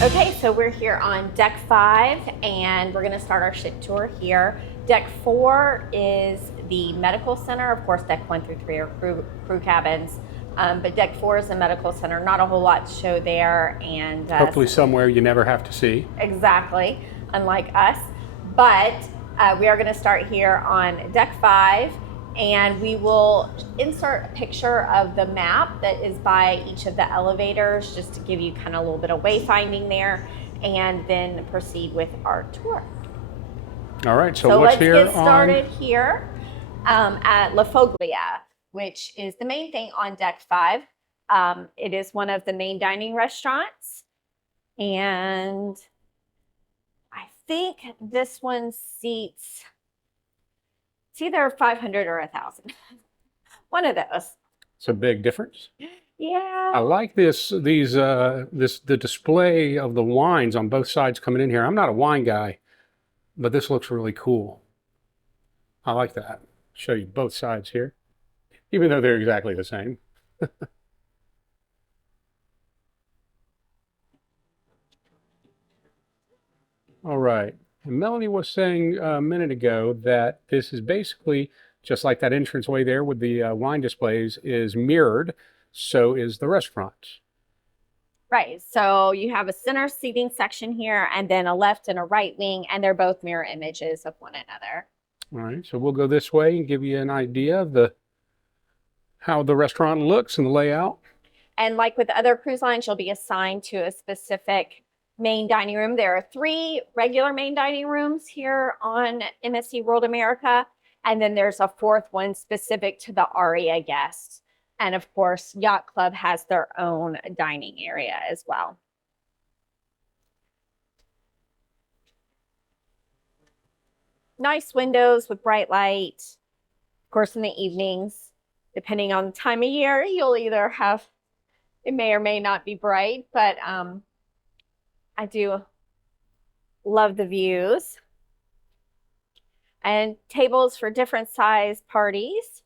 Okay, so we're here on deck 5 and we're gonna start our ship tour here. Deck 4 is the medical center. Of course, deck 1 through 3 are crew cabins. But deck 4 is the medical center. Not a whole lot to show there. And hopefully somewhere you never have to see. Exactly, unlike us. But we are gonna start here on deck 5. And we will insert a picture of the map that is by each of the elevators just to give you kind of a little bit of wayfinding there, and then proceed with our tour. All right, so what's here? Let's get started here at Lefoglia, which is the main thing on deck 5. It is one of the main dining restaurants, and I think this one seats, it's either 500 or 1,000. One of those. It's a big difference. Yeah. I like the display of the wines on both sides coming in here. I'm not a wine guy, but this looks really cool. I like that. Show you both sides here, even though they're exactly the same. All right. And Melanie was saying a minute ago that this is basically just like that entranceway there with the wine displays is mirrored, so is the restaurant. Right, so you have a center seating section here and then a left and a right wing, and they're both mirror images of one another. All right, so we'll go this way and give you an idea of how the restaurant looks and the layout. And like with other cruise lines, you'll be assigned to a specific main dining room. There are 3 regular main dining rooms here on MSC World America, and then there's a 4th one specific to the Aurea guests. And of course, Yacht Club has their own dining area as well. Nice windows with bright light. Of course, in the evenings, depending on the time of year, you'll either have, it may or may not be bright, but I do love the views. And tables for different size parties,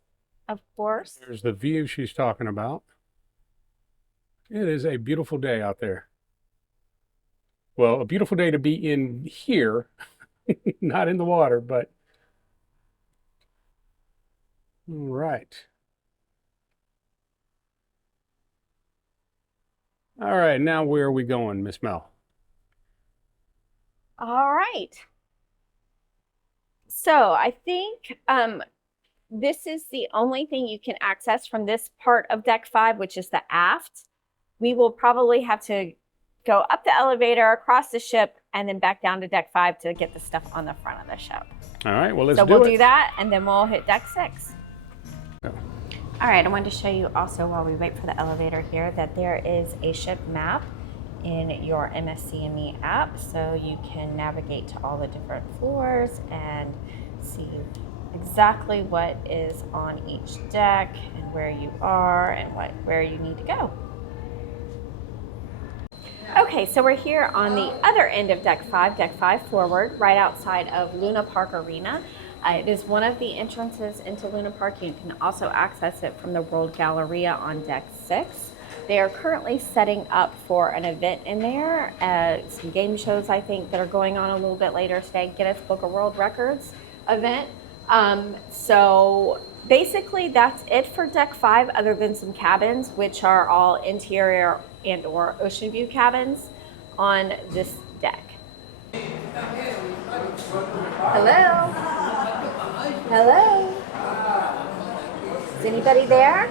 of course. There's the view she's talking about. It is a beautiful day out there. Well, a beautiful day to be in here, not in the water, but all right. All right, now where are we going, Miss Mel? All right. So I think this is the only thing you can access from this part of deck 5, which is the aft. We will probably have to go up the elevator, across the ship, and then back down to deck 5 to get the stuff on the front of the ship. All right, well, let's do it. So we'll do that, and then we'll hit deck 6. Oh. All right, I wanted to show you also while we wait for the elevator here that there is a ship map in your MSCME app, so you can navigate to all the different floors and see exactly what is on each deck and where you are and where you need to go. Okay, so we're here on the other end of deck 5 forward, right outside of Luna Park Arena. It is one of the entrances into Luna Park. You can also access it from the World Galleria on deck 6. They are currently setting up for an event in there, some game shows I think that are going on a little bit later today, Guinness Book of World Records event. So basically that's it for deck 5, other than some cabins, which are all interior and or ocean view cabins on this deck. Hello? Hello? Is anybody there?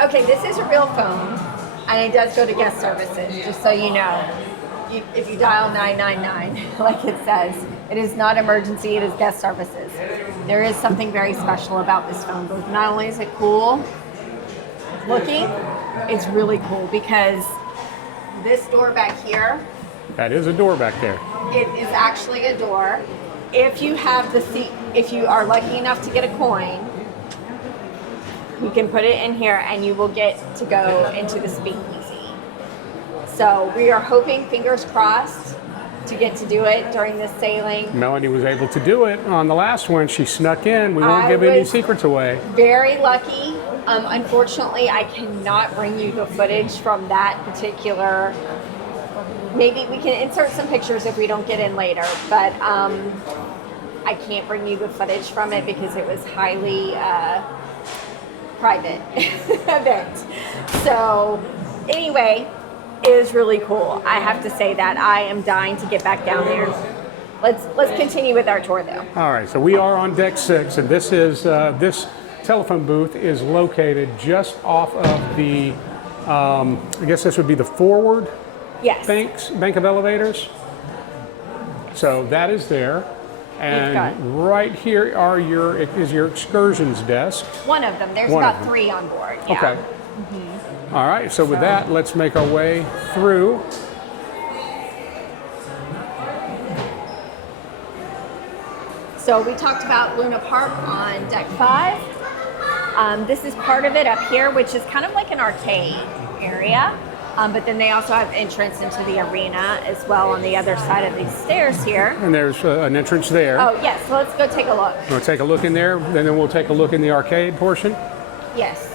Okay, this is a real phone, and it does go to guest services, just so you know. If you dial 999, like it says, it is not emergency, it is guest services. There is something very special about this phone booth. Not only is it cool looking, it's really cool because this door back here. That is a door back there. It is actually a door. If you have the seat, if you are lucky enough to get a coin, you can put it in here and you will get to go into the speakeasy. So we are hoping, fingers crossed, to get to do it during this sailing. Melanie was able to do it on the last one. She snuck in. We won't give any secrets away. Very lucky Unfortunately, I cannot bring you the footage from that particular. Maybe we can insert some pictures if we don't get in later, but I can't bring you the footage from it because it was highly private event. So anyway, it was really cool. I have to say that I am dying to get back down there. Let's continue with our tour though. All right, so we are on deck 6, and this is this telephone booth is located just off of the I guess this would be the forward Yes. bank of elevators. So that is there. And right here is your excursions desk. One of them. There's about 3 on board. Yeah. Okay. All right, so with that, let's make our way through. So we talked about Luna Park on deck 5. This is part of it up here, which is kind of like an arcade area. But then they also have entrance into the arena as well on the other side of these stairs here. And there's an entrance there. Oh, yes. So let's go take a look. We'll take a look in there, and then we'll take a look in the arcade portion. Yes.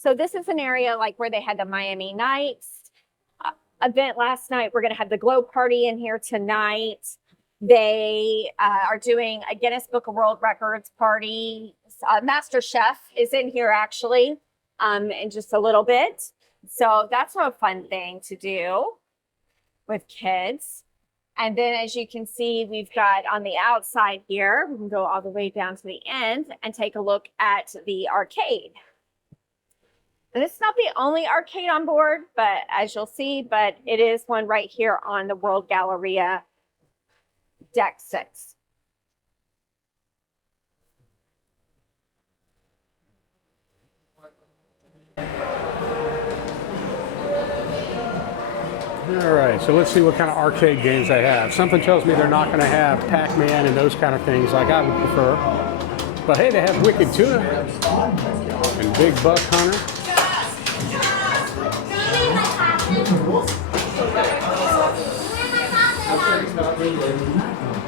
So this is an area like where they had the Miami Nights event last night. We're going to have the Glow Party in here tonight. They are doing a Guinness Book of World Records party. Master Chef is in here actually in just a little bit. So that's a fun thing to do with kids. And then as you can see, we've got on the outside here, we can go all the way down to the end and take a look at the arcade. And it's not the only arcade on board, but as you'll see, but it is one right here on the World Galleria deck 6. All right, so let's see what kind of arcade games they have. Something tells me they're not going to have Pac-Man and those kind of things like I would prefer. But hey, they have Wicked Tuna and Big Buck Hunter.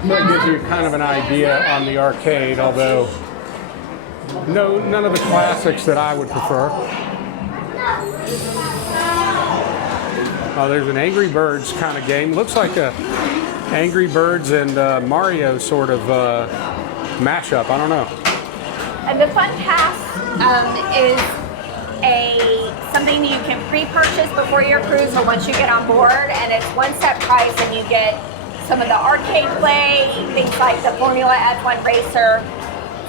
That gives you kind of an idea on the arcade, although none of the classics that I would prefer. Oh, there's an Angry Birds kind of game. Looks like a Angry Birds and Mario sort of mashup. I don't know. And the Fun Pass is something that you can pre-purchase before your cruise or once you get on board, and it's one set price, and you get some of the arcade play, things like the Formula F1 Racer,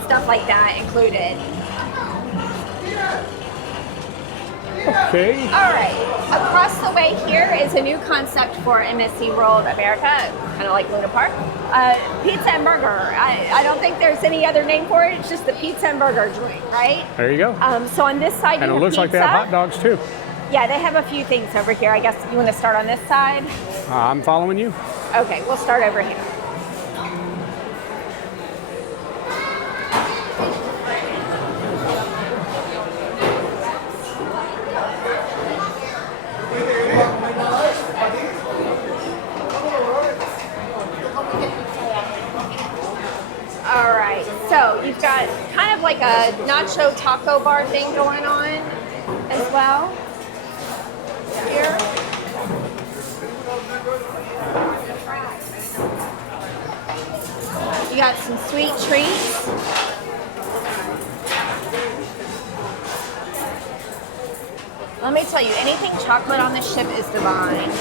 stuff like that included. Okay. All right. Across the way here is a new concept for MSC World America, kind of like Luna Park. Pizza and burger. I don't think there's any other name for it. It's just the pizza and burger joint, right? There you go. So on this side, and you it looks have like they have hot dogs too. Yeah, they have a few things over here. I guess you want to start on this side? I'm following you. Okay, we'll start over here. All right, so you've got kind of like a nacho taco bar thing going on as well here. You got some sweet treats. Let me tell you, anything chocolate on this ship is divine.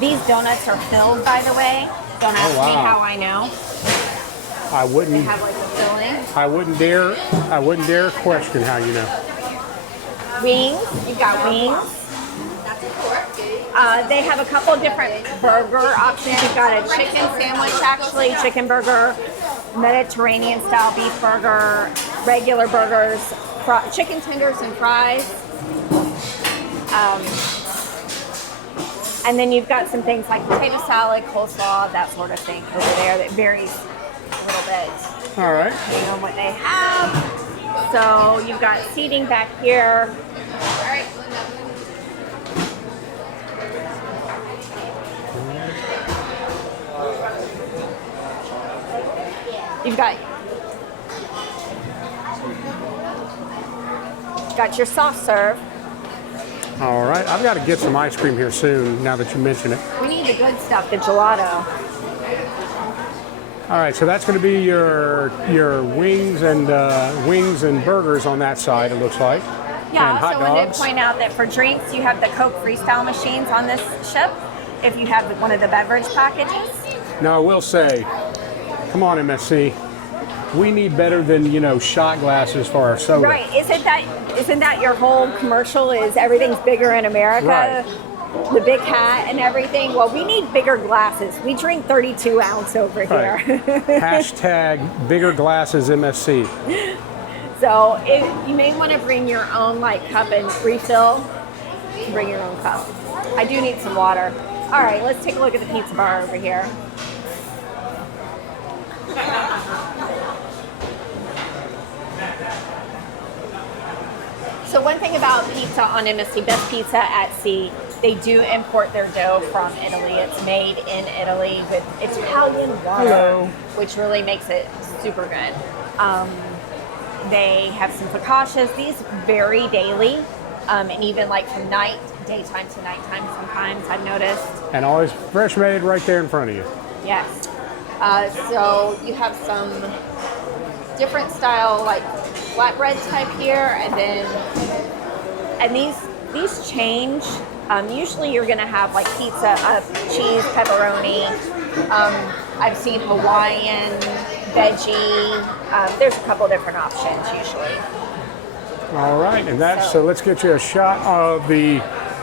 These donuts are filled, by the way. Don't ask me how I know. I wouldn't. They have like a filling. I wouldn't dare question how you know. Wings. You've got wings. They have a couple different burger options. You've got a chicken sandwich, actually, chicken burger, Mediterranean style beef burger, regular burgers, chicken tenders and fries. And then you've got some things like potato salad, coleslaw, that sort of thing over there that varies a little bit All right. depending on what they have. So you've got seating back here. All right. You've got your soft serve. All right. I've got to get some ice cream here soon. Now that you mention it. We need the good stuff, the gelato. All right. So that's going to be your wings and burgers on that side. It looks like. Yeah. And hot Also wanted dogs. to point out that for drinks, you have the Coke Freestyle machines on this ship. If you have one of the beverage packages. Now I will say, come on, MSC. We need better than, shot glasses for our soda. Right. Isn't that your whole commercial is everything's bigger in America? Right. The big hat and everything. Well, we need bigger glasses. We drink 32 ounce over Right. here. Hashtag bigger glasses MSC. So you may want to bring your own cup and refill. Bring your own cup. I do need some water. All right, let's take a look at the pizza bar over here. So one thing about pizza on MSC, Best Pizza at Sea, they do import their dough from Italy. It's made in Italy with Italian water, Hello. which really makes it super good. They have some focaccias. These vary daily, and even from daytime to nighttime sometimes, I've noticed. And always fresh made right there in front of you. Yes. So you have some different style flatbread type here, and these change. Usually you're gonna have pizza, cheese, pepperoni. I've seen Hawaiian, veggie. There's a couple different options usually. All right, and so let's get you a shot of the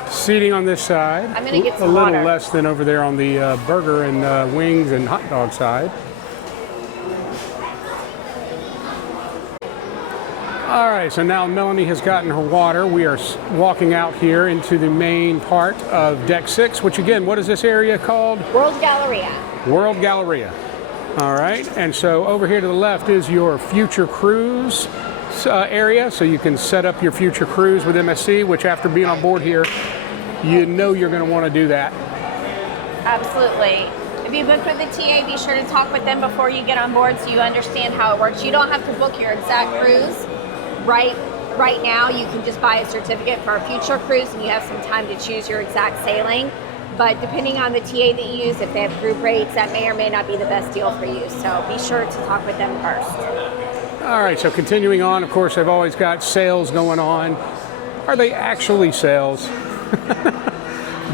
seating on this side. I'm gonna get some a little water. less than over there on the burger and wings and hot dog side. All right, so now Melanie has gotten her water. We are walking out here into the main part of Deck 6, which again, what is this area called? World Galleria. World Galleria. All right, and so over here to the left is your future cruise area, so you can set up your future cruise with MSC, which after being on board here, you're going to want to do that. Absolutely. If you book with the TA, be sure to talk with them before you get on board so you understand how it works. You don't have to book your exact cruise right now. You can just buy a certificate for a future cruise and you have some time to choose your exact sailing. But depending on the TA that you use, if they have group rates, that may or may not be the best deal for you. So be sure to talk with them first. All right, so continuing on, of course, I've always got sales going on. Are they actually sales?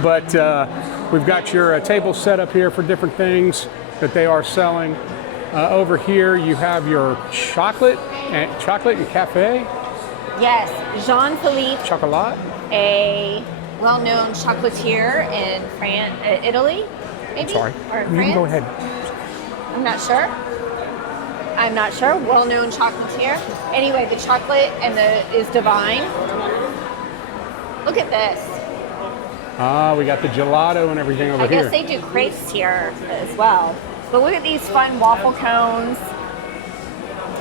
But we've got your table set up here for different things that they are selling. Over here, you have your chocolate and cafe. Yes, Jean-Philippe, Chocolat. a well-known chocolatier in Italy, maybe? Sorry. Or in You France? can go ahead. I'm not sure. Well-known chocolatier. Anyway, the chocolate is divine. Look at this. Ah, we got the gelato and everything over I here. guess they do crepes here as well. But look at these fun waffle cones.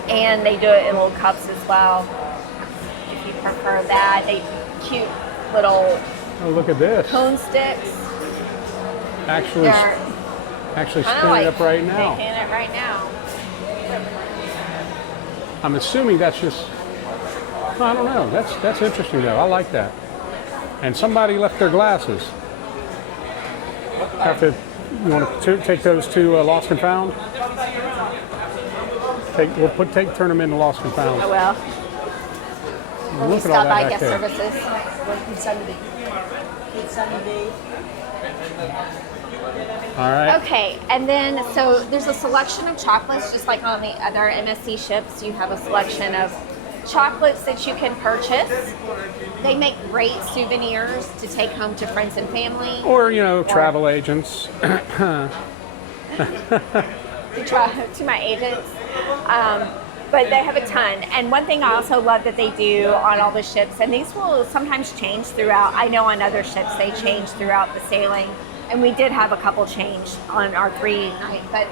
And they do it in little cups as well, if you prefer that. They cute little Oh, look at this. cone sticks. Actually They're spinning kinda it up right now. making it right now. I'm assuming that's just, I don't know. That's interesting though. I like that. And somebody left their glasses. You want to take those to Lost and Found? Turn them into Lost and Found. Oh well. When we Look at all stop by that back guest there. services. All right. Okay, and then so there's a selection of chocolates, just like on the other MSC ships. You have a selection of chocolates that you can purchase. They make great souvenirs to take home to friends and family. Or, travel agents. To my agents. but they have a ton. And one thing I also love that they do on all the ships, and these will sometimes change throughout. I know on other ships they change throughout the sailing, and we did have a couple change on our 3-night. But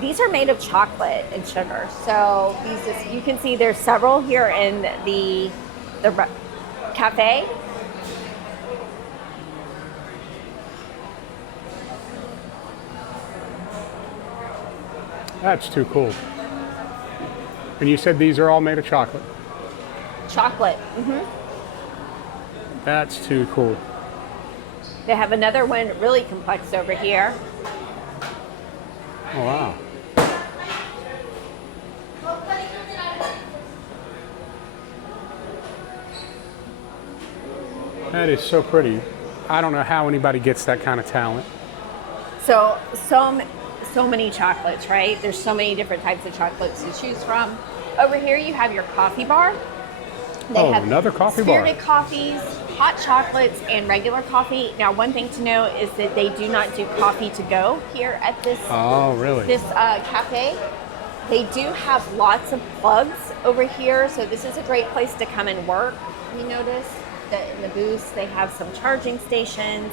these are made of chocolate and sugar. So you can see there's several here in the cafe. That's too cool. And you said these are all made of chocolate. Chocolate. That's too cool. They have another one really complex over here. Oh, wow. That is so pretty. I don't know how anybody gets that kind of talent. So many chocolates, right? There's so many different types of chocolates to choose from. Over here you have your coffee bar. They have another coffee bar. Spirited coffees, hot chocolates, and regular coffee. Now, one thing to know is that they do not do coffee to go here at this cafe. They do have lots of plugs over here, so this is a great place to come and work. You notice that in the booths they have some charging stations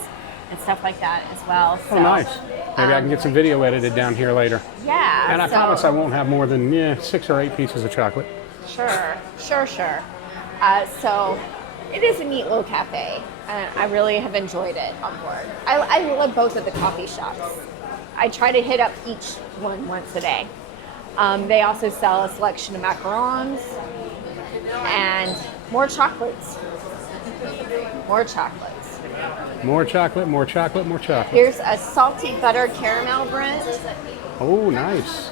and stuff like that as well. So, nice. Maybe I can get some video edited down here later. Yeah. And I promise I won't have more than 6 or 8 pieces of chocolate. Sure. So it is a neat little cafe. I really have enjoyed it on board. I love both of the coffee shops. I try to hit up each one once a day. They also sell a selection of macarons and more chocolates. More chocolates. More chocolate, more chocolate, more chocolate. Here's a salty butter caramel Brent. Oh, nice.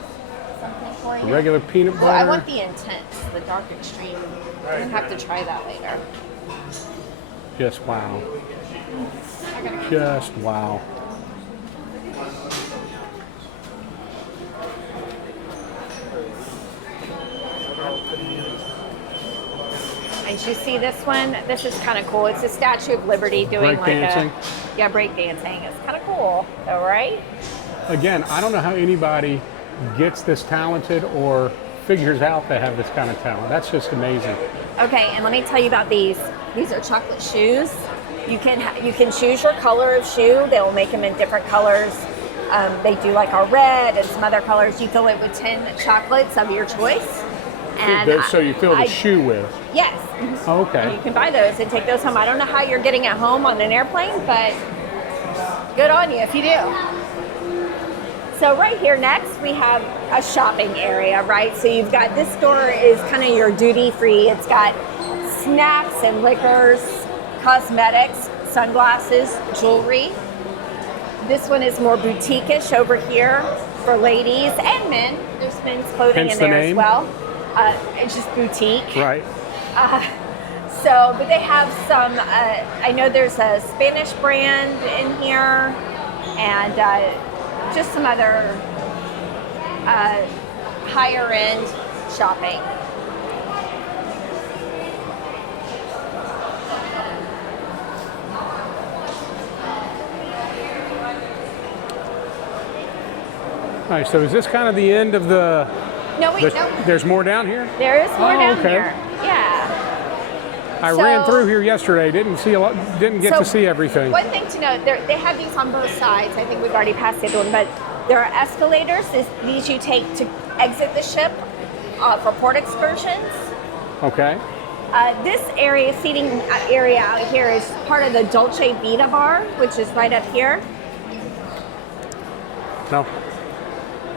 Something for you. Regular peanut butter. Well, I want the intense, the dark extreme. I'm going to have to try that later. Just wow. Just wow. And you see this one? This is kind of cool. It's a Statue of Liberty doing break dancing. Break dancing. It's kind of cool, though, right? Again, I don't know how anybody gets this talented or figures out they have this kind of talent. That's just amazing. Okay, and let me tell you about these. These are chocolate shoes. You can choose your color of shoe. They will make them in different colors. They do like a red and some other colors. You fill it with 10 chocolates of your choice. And so you fill the shoe with? Yes. Oh, okay. And you can buy those and take those home. I don't know how you're getting it home on an airplane, but good on you if you do. So right here next, we have a shopping area, right? So you've got, this store is kind of your duty free. It's got snacks and liquors, cosmetics, sunglasses, jewelry. This one is more boutique-ish over here for ladies and men. There's men's clothing Hence in there the name. as well. It's just boutique. Right. But they have some, I know there's a Spanish brand in here and just some other higher end shopping. All right, so is this kind of the end of the... No, wait, There's more down here? There is more down okay. here. Yeah. I ran through here yesterday. Didn't get to see everything. One thing to note, they have these on both sides. I think we've already passed the other one, but there are escalators. These you take to exit the ship for port excursions. Okay. This seating area out here is part of the Dolce Vita bar, which is right up here.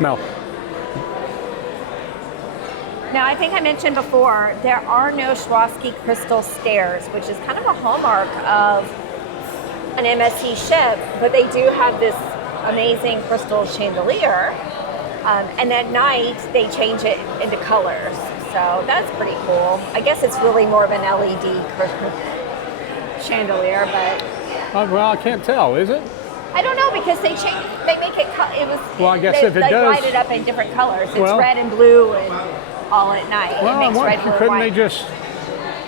No. Now, I think I mentioned before, there are no Swarovski crystal stairs, which is kind of a hallmark of an MSC ship, but they do have this amazing crystal chandelier, and at night they change it into colors. So that's pretty cool. I guess it's really more of an LED chandelier, but... well, I can't tell, is it? I don't know, because they make it, well, I guess if it does... light it up in different colors. It's red and blue and all at night. Well, it makes red, blue, couldn't white. they just...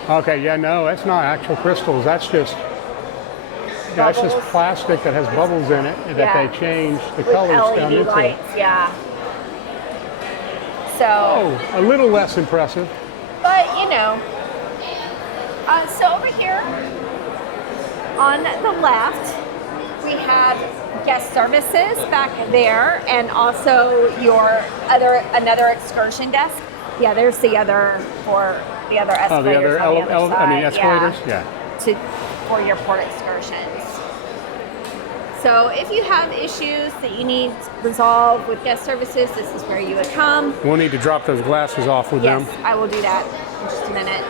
Okay, yeah, no, that's not actual crystals. That's just... Yeah, that's just plastic that has bubbles in it that they change the colors LED down into. lights, yeah. So, Oh, a little less impressive. but you know, so over here on the left, we have guest services back there, and also another excursion desk. Yeah, there's the other escalators. Oh, the other on the other side. escalators? Yeah. For your port excursions. So if you have issues that you need resolved with guest services, this is where you would come. We'll need to drop those glasses off with Yes, them. I will do that in just a minute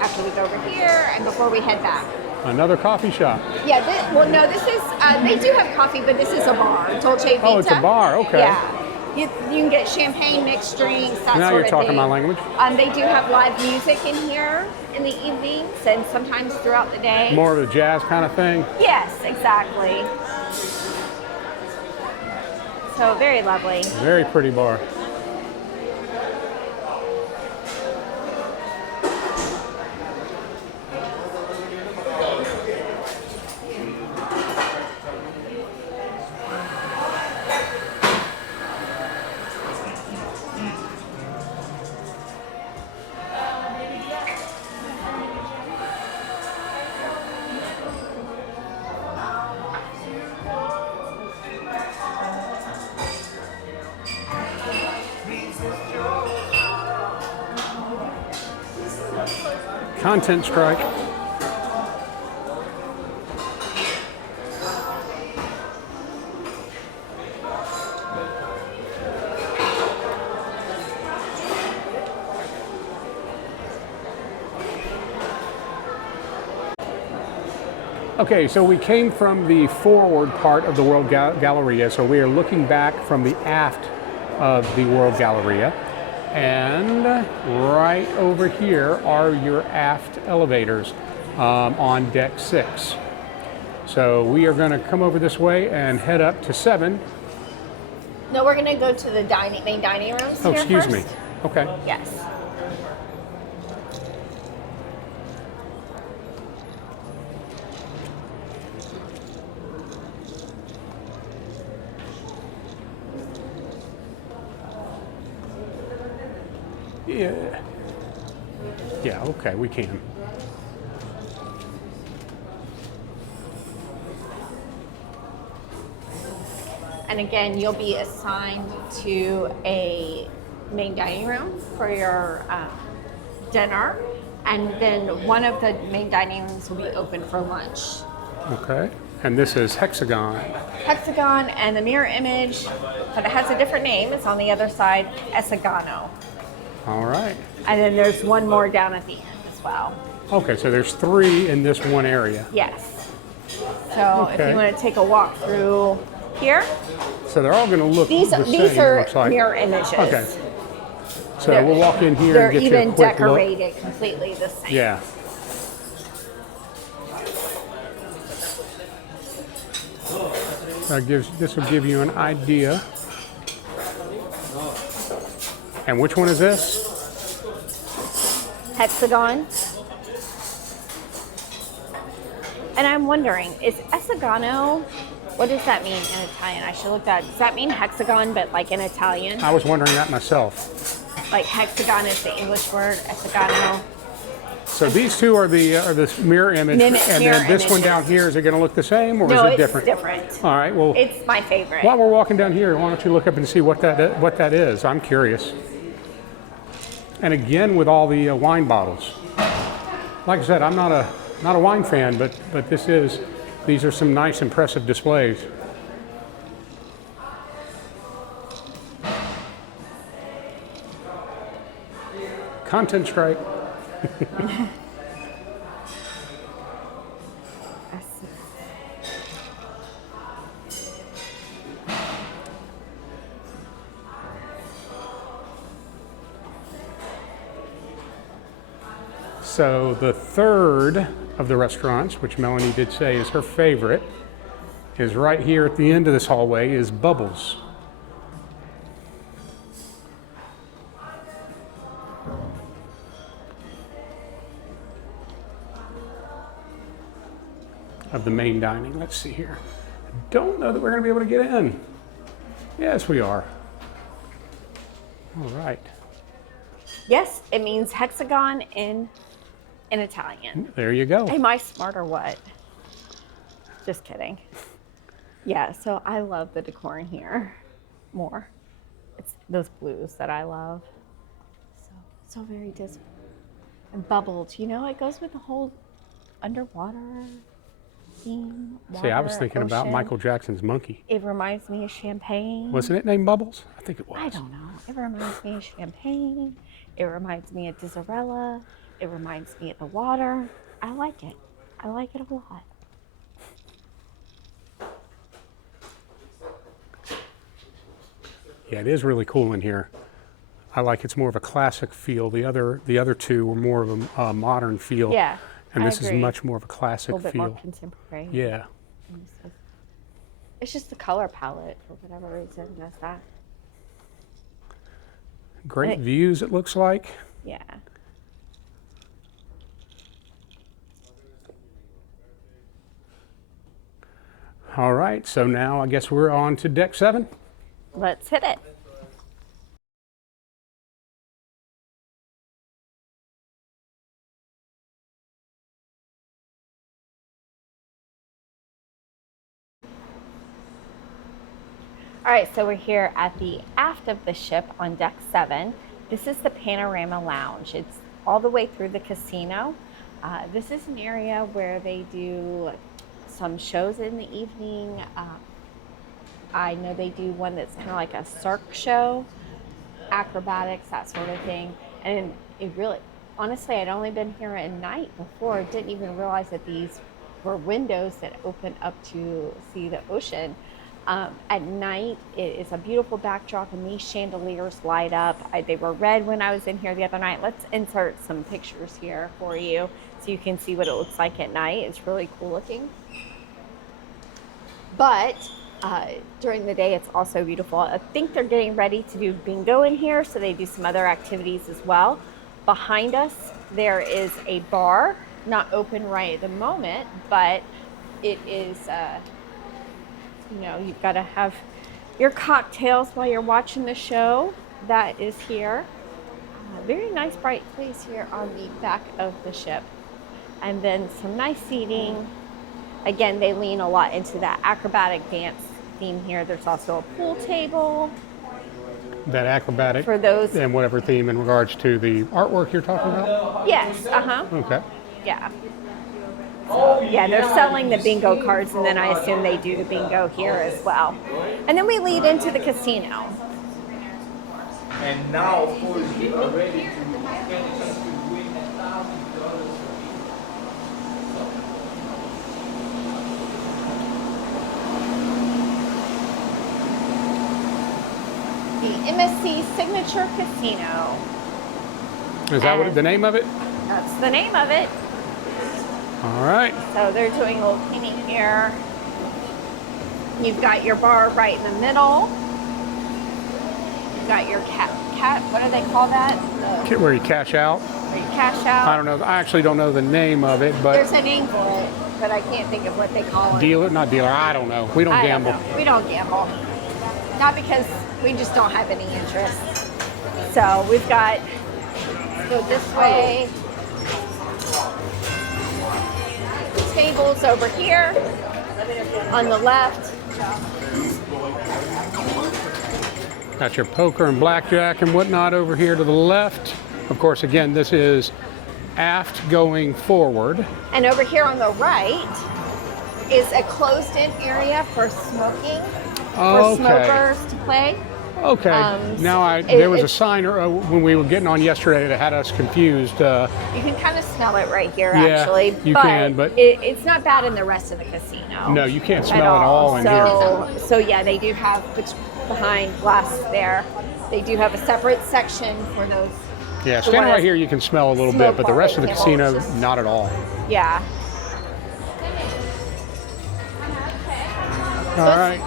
after we go over here and before we head back. Another coffee shop. Yeah, this is, they do have coffee, but this is a bar, Dolce Vita. Oh, it's a bar, okay. Yeah. You can get champagne, mixed drinks, that Now sort you're of talking thing. my language. They do have live music in here in the evenings and sometimes throughout the day. More of a jazz kind of thing. Yes, exactly. So very lovely. Very pretty bar. Content strike. Okay, so we came from the forward part of the World Galleria, so we are looking back from the aft of the World Galleria. And right over here are your aft elevators on deck 6. So we are going to come over this way and head up to 7. No, we're going to go to the main dining rooms Oh, here excuse first. me. Okay. Yes. Yeah. Yeah, okay, we can. And again, you'll be assigned to a main dining room for your dinner. And then one of the main dining rooms will be open for lunch. Okay. And this is Hexagon. Hexagon, and the mirror image, but it has a different name. It's on the other side, Esagano. All right. And then there's one more down at the end as well. Okay, so there's 3 in this one area. Yes. So if Okay. you want to take a walk through here, So they're all going to look these the same, these it are looks like. mirror images. Okay. So They're- we'll walk in here They're and get you even a quick look. decorated completely the same. Yeah. This will give you an idea. And which one is this? Hexagon. And I'm wondering, is Esagano, what does that mean in Italian? I should look that. Does that mean hexagon, but like in Italian? I was wondering that myself. Like hexagon is the English word, Esagano. So these two are the mirror image, and mirror then this one images. down here, is it going to look the same, or No, is it it's different? different. All right. Well, It's my favorite. while we're walking down here, why don't you look up and see what that is? I'm curious. And again, with all the wine bottles. Like I said, I'm not a wine fan, but these are some nice, impressive displays. Content strike. So the third of the restaurants, which Melanie did say is her favorite, is right here at the end of this hallway, is Bubbles. Of the main dining. Let's see here. I don't know that we're going to be able to get in. Yes, we are. All right. Yes, it means hexagon in Italian. There you go. Am I smart or what? Just kidding. Yeah, so I love the decor in here more. It's those blues that I love. So very Disney. And bubbled, you know, it goes with the whole underwater theme. See, I was water, thinking about ocean. Michael Jackson's Monkey. It reminds me of champagne. Wasn't it named Bubbles? I think it was. I don't know. It reminds me of champagne. It reminds me of Diserella. It reminds me of the water. I like it. I like it a lot. Yeah, it is really cool in here. I like it's more of a classic feel. The other two were more of a modern feel. Yeah, and I this agree. is much more of a classic A little bit feel. more contemporary. Yeah. It's just the color palette, for whatever reason, does that. Great views, it looks like. Yeah. All right, so now I guess we're on to deck 7. Let's hit it. All right, so we're here at the aft of the ship on deck 7. This is the Panorama Lounge. It's all the way through the casino. This is an area where they do some shows in the evening. I know they do one that's kind of like a cirque show, acrobatics, that sort of thing. And it really, honestly, I'd only been here at night before. Didn't even realize that these were windows that open up to see the ocean. At night, it is a beautiful backdrop, and these chandeliers light up. They were red when I was in here the other night. Let's insert some pictures here for you so you can see what it looks like at night. It's really cool looking. But during the day, it's also beautiful. I think they're getting ready to do bingo in here, so they do some other activities as well. Behind us, there is a bar, not open right at the moment, but it is... you know, you've got to have your cocktails while you're watching the show. That is here. Very nice bright place here on the back of the ship. And then some nice seating. Again, they lean a lot into that acrobatic dance theme here. There's also a pool table. That acrobatic For those. and whatever theme in regards to the artwork you're talking about? Yes, Okay. yeah. Yeah, they're selling the bingo cards, and then I assume they do the bingo here as well. And then we lead into the casino. And now, of course, you are ready to get a chance to win $1,000. The MSC Signature Casino. Is that what the name of it? That's the name of it. All right. So they're doing a little painting here. You've got your bar right in the middle. You've got your cat. What do they call that? Where you cash out? Where you cash out. I don't know. I actually don't know the name of it, but There's a name for it, but I can't think of what they call it. dealer, not dealer. I don't know. We don't I gamble. don't know. We don't gamble. Not because we just don't have any interest. So we've got, let's go this way. Tables over here on the left. Got your poker and blackjack and whatnot over here to the left. Of course, again, this is aft going forward. And over here on the right is a closed-in area for smoking, for smokers to play. Okay. Now there was a sign when we were getting on yesterday that had us confused. You can kind of smell it right here, Yeah, actually. you can, but it's not bad in the rest of the casino. No, you can't smell it all in here. So yeah, they do have behind glass there. They do have a separate section for those. Yeah, standing right here, you can smell a little bit, but the rest of the casino, not at all. Yeah. All right.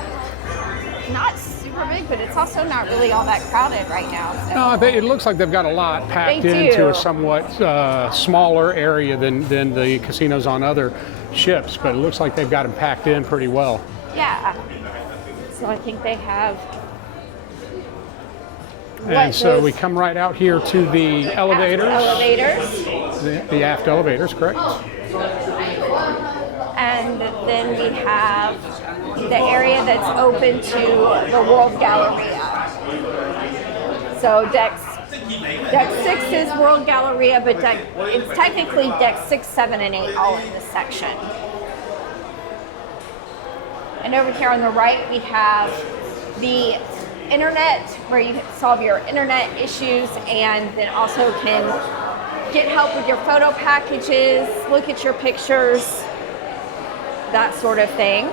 Not super big, but it's also not really all that crowded right now. So. No, it looks like they've got a lot packed They into do. a somewhat smaller area than the casinos on other ships, but it looks like they've got them packed in pretty well. Yeah. So I think they have And so we come right out here to the elevators. Elevators. The aft elevators, correct? And then we have the area that's open to the World Galleria. So deck 6 is World Galleria, but it's technically deck 6, 7, and 8 all in this section. And over here on the right, we have the internet, where you solve your internet issues and then also can get help with your photo packages, look at your pictures, that sort of thing.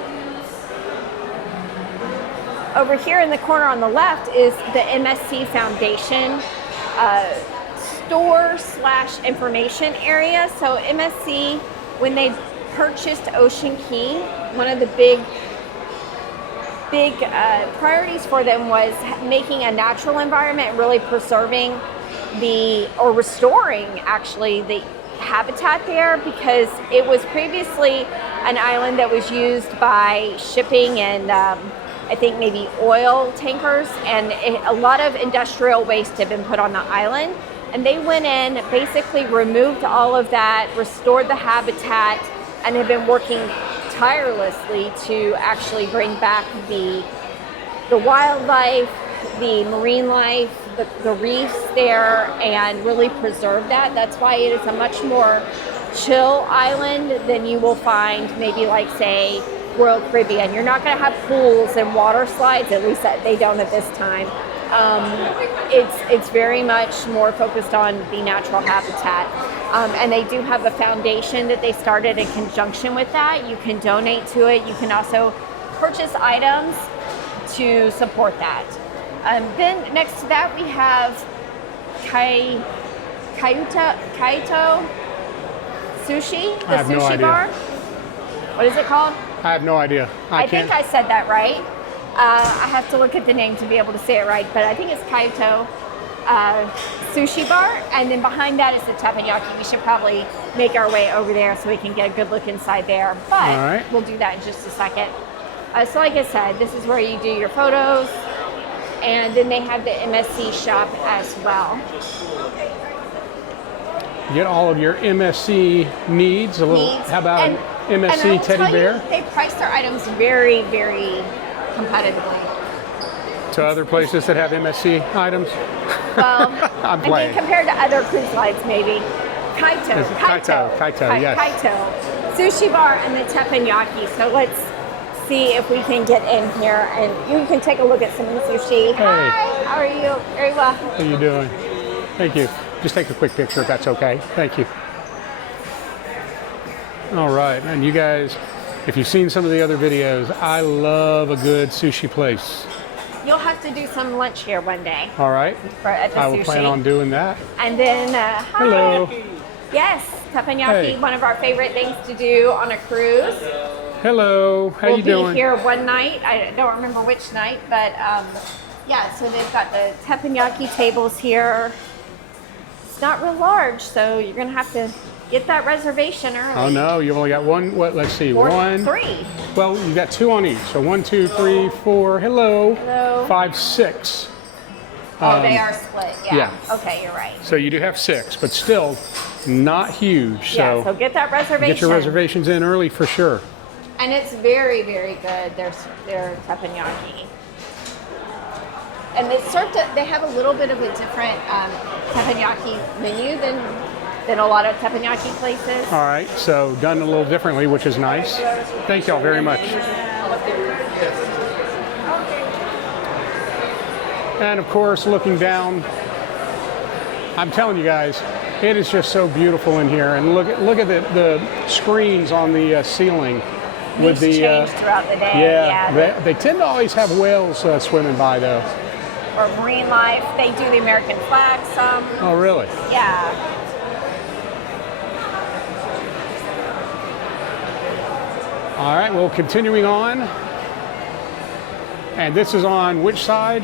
Over here in the corner on the left is the MSC Foundation store/information area. So MSC, when they purchased Ocean Key, one of the big priorities for them was making a natural environment and really preserving restoring actually the habitat there, because it was previously an island that was used by shipping and I think maybe oil tankers, and a lot of industrial waste had been put on the island, and they went in, basically removed all of that, restored the habitat, and have been working tirelessly to actually bring back the wildlife, the marine life, the reefs there, and really preserve that. That's why it is a much more chill island than you will find maybe like, say, Royal Caribbean. You're not going to have pools and water slides, at least they don't at this time. It's very much more focused on the natural habitat. And they do have a foundation that they started in conjunction with that. You can donate to it. You can also purchase items to support that. Then next to that we have Kaito Sushi, the sushi bar. What is it called? I have no idea. I think I said that right. I have to look at the name to be able to say it right, but I think it's Kaito Sushi Bar, and then behind that is the Teppanyaki. We should probably make our way over there so we can get a good look inside there, but we'll do that in just a second. So like I said, this is where you do your photos, and then they have the MSC shop as well. Get all of your MSC needs. How about an MSC teddy bear? They price their items very, very competitively. To other places that have MSC items? Well, I'm playing. I mean, compared to other cruise lines, maybe. Kaito, yes. Kaito Sushi Bar and the Teppanyaki. So let's see if we can get in here and you can take a look at some of the sushi. Hey. Hi, how are you? Very well. How are you doing? Thank you. Just take a quick picture if that's okay. Thank you. All right, and you guys, if you've seen some of the other videos, I love a good sushi place. You'll have to do some lunch here one day. All right. At the I will plan on doing that. And then, hi. Hello. Yes, teppanyaki, one of our favorite things to do on a cruise. Hello, how you doing? We'll be here one night. I don't remember which night, but yeah, so they've got the teppanyaki tables here. It's not real large, so you're going to have to get that reservation early. Oh no, you only got one. What? Let's see. Three. Well, you got two on each. So 1, 2, 3, 4. Hello. Hello. 5, 6. Oh, they are split. Yeah. Yeah. Okay, you're right. So you do have 6, but still not huge. Yeah. So get that reservation. Get your reservations in early for sure. And it's very, very good. Their teppanyaki. And they have a little bit of a different teppanyaki menu than a lot of teppanyaki places. All right, so done a little differently, which is nice. Thank y'all very much. And of course, looking down, I'm telling you guys, it is just so beautiful in here. And look at the screens on the ceiling. With the change throughout the day. Yeah, they tend to always have whales swimming by though. Or marine life. They do the American flag some. Oh, really? Yeah. All right, well, continuing on. And this is on which side?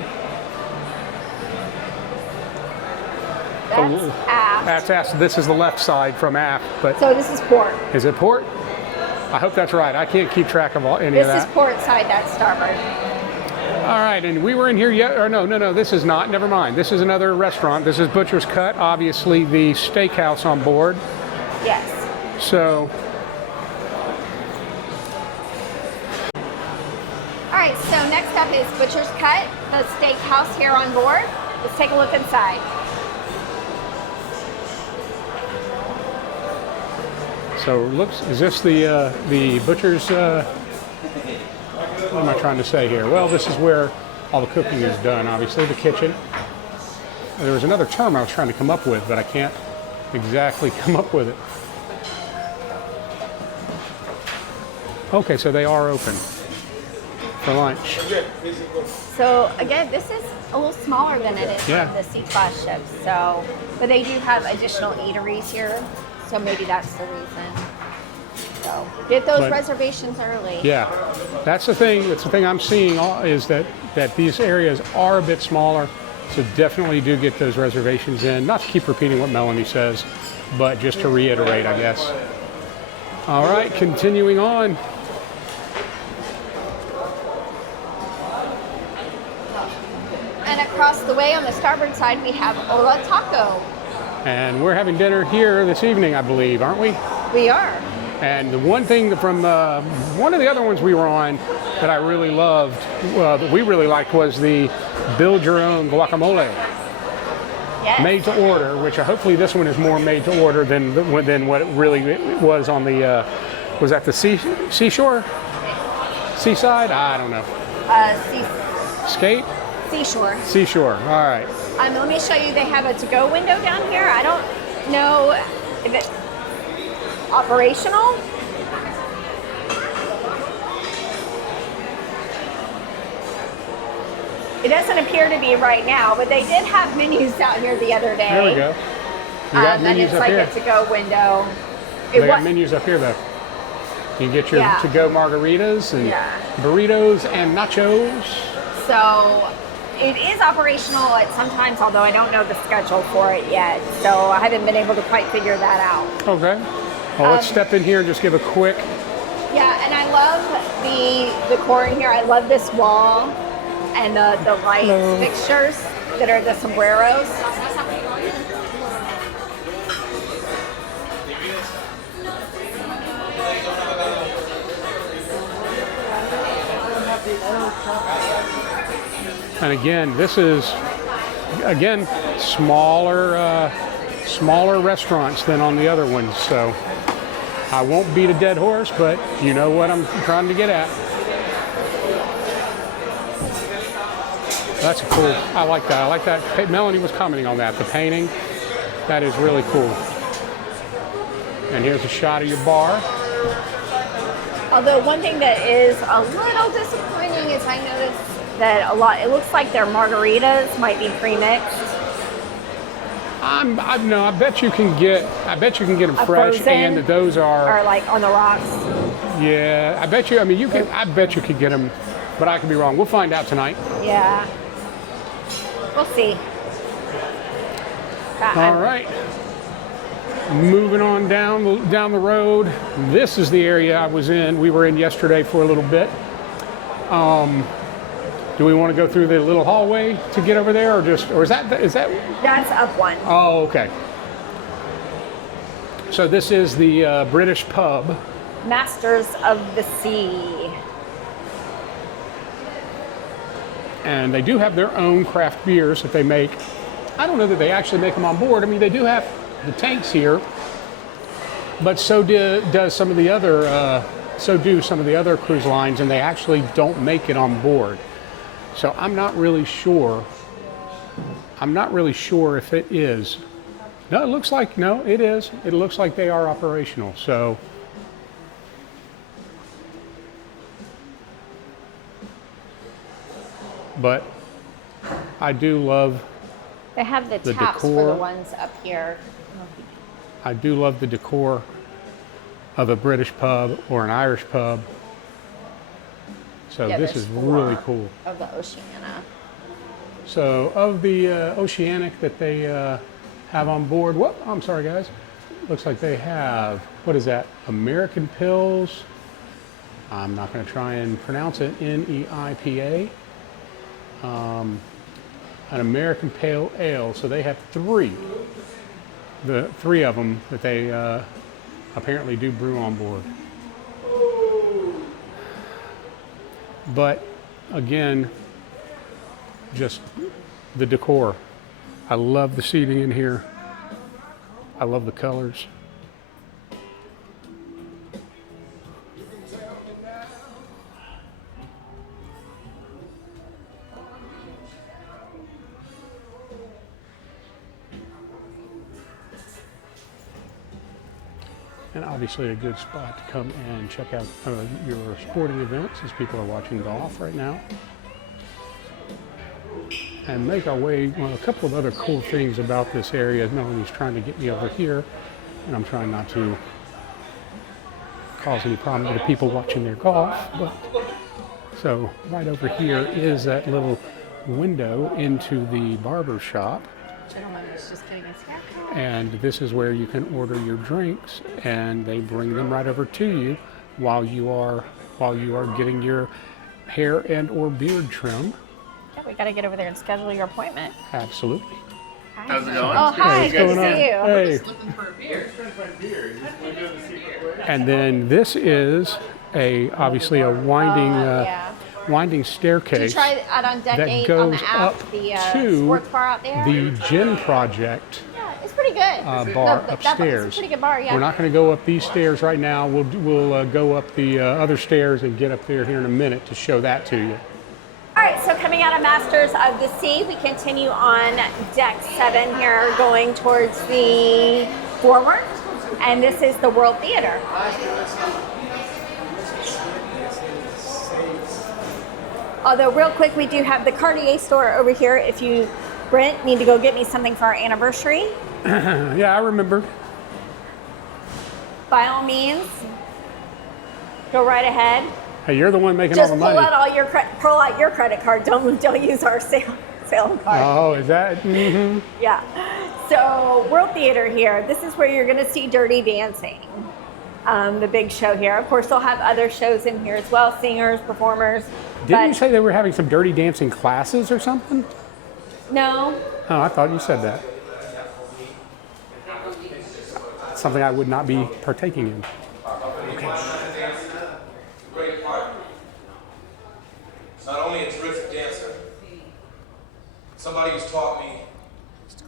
That's aft. That's aft. This is the left side from aft. But so this is port. Is it port? I hope that's right. I can't keep track of any of that. This is port side, that's starboard. All right, and we were in here yet, or no, this is not, never mind. This is another restaurant. This is Butcher's Cut, obviously the steakhouse on board. Yes. So, All right, so next up is Butcher's Cut, the steakhouse here on board. Let's take a look inside. so is this the Butcher's, what am I trying to say here? Well, this is where all the cooking is done, obviously, the kitchen. There was another term I was trying to come up with, but I can't exactly come up with it. Okay, so they are open for lunch. So again, this is a little smaller than it is Yeah. on the C-class ships. So, but they do have additional eateries here, so maybe that's the reason. So get those reservations early. Yeah, that's the thing. That's the thing I'm seeing is that these areas are a bit smaller. So definitely do get those reservations in. Not to keep repeating what Melanie says, but just to reiterate, I guess. All right, continuing on. And across the way on the starboard side, we have Hola Taco. And we're having dinner here this evening, I believe, aren't we? We are. And the one thing from one of the other ones we were on that I really loved, that we really liked, was the build your own guacamole. Yes. Made to order, which hopefully this one is more made to order than what it really was on the, was that the seashore? Seaside? I don't know. Skate? Seashore. Seashore, all right. Let me show you, they have a to-go window down here. I don't know if it's operational. It doesn't appear to be right now, but they did have menus out here the other day. There we go. You got And menus it's up like here. a to-go window. They got menus up here though. You can get your to-go margaritas and burritos and nachos. So it is operational at sometimes, although I don't know the schedule for it yet. So I haven't been able to quite figure that out. Okay. Well, let's step in here and just give a quick. Yeah, and I love the decor in here. I love this wall and the light fixtures that are the sombreros. And again, this is smaller restaurants than on the other ones. So I won't beat a dead horse, but you know what I'm trying to get at. That's cool. I like that. I like that. Melanie was commenting on that. The painting, that is really cool. And here's a shot of your bar. Although one thing that is a little disappointing is I noticed that it looks like their margaritas might be pre-mixed. No, I bet you can get them fresh, frozen, and that those are or like on the rocks. Yeah, I bet you. I mean, you can. I bet you could get them, but I could be wrong. We'll find out tonight. Yeah, we'll see. All right. Moving on down the road. This is the area we were in yesterday for a little bit. Do we want to go through the little hallway to get over there, or is that? That's up one. Oh, okay. So this is the British pub. Masters of the Sea. And they do have their own craft beers that they make. I don't know that they actually make them on board. I mean, they do have the tanks here, but so do some of the other cruise lines, and they actually don't make it on board. So I'm not really sure if it is. No, it looks like, no, it is. It looks like they are operational. So but I do love They have the the taps for decor. the ones up here. I do love the decor of a British pub or an Irish pub. So Yeah, this there's is four really cool. Of the Oceana. So of the Oceanic that they have on board, I'm sorry guys, looks like they have, what is that, American Pills. I'm not going to try and pronounce it, NEIPA. an American Pale Ale. So they have three. The three of them that they apparently do brew on board. But again, just the decor. I love the seating in here. I love the colors. And obviously a good spot to come and check out your sporting events as people are watching golf right now. And make our way, well, a couple of other cool things about this area. Melanie's trying to get me over here, and I'm trying not to cause any problem to the people watching their golf. But, so right over here is that little window into the barber shop. Gentleman was just getting his haircut. And this is where you can order your drinks, and they bring them right over to you while you are getting your hair and or beard trim. Yeah, we got to get over there and schedule your appointment. Absolutely. How's it going? Oh, hi. What's Good going to on? see you. Hey. Just looking for a beer. And then this is obviously a winding Did you staircase try it out on deck that 8 on goes the app, up the to sports bar out there? the Gin Project Yeah, it's pretty good. bar It's upstairs. a pretty good bar, yeah. We're not going to go up these stairs right now. We'll go up the other stairs and get up there here in a minute to show that to you. All right, so coming out of Masters of the Sea, we continue on deck 7 here, going towards the forward, and this is the World Theater. Although, real quick, we do have the Cartier store over here. If you, Brent, need to go get me something for our anniversary, Yeah, I remember. by all means, go right ahead. Hey, you're the one making Just all the pull money. out pull out your credit card. Don't use our sale card. Oh, is that? Mm-hmm. Yeah. So World Theater here. This is where you're going to see Dirty Dancing, the big show here. Of course, they'll have other shows in here as well, singers, performers. Didn't you say they were having some Dirty Dancing classes or something? No. Oh, I thought you said that. Something I would not be partaking in. Great part. Not only a terrific dancer, somebody who's taught me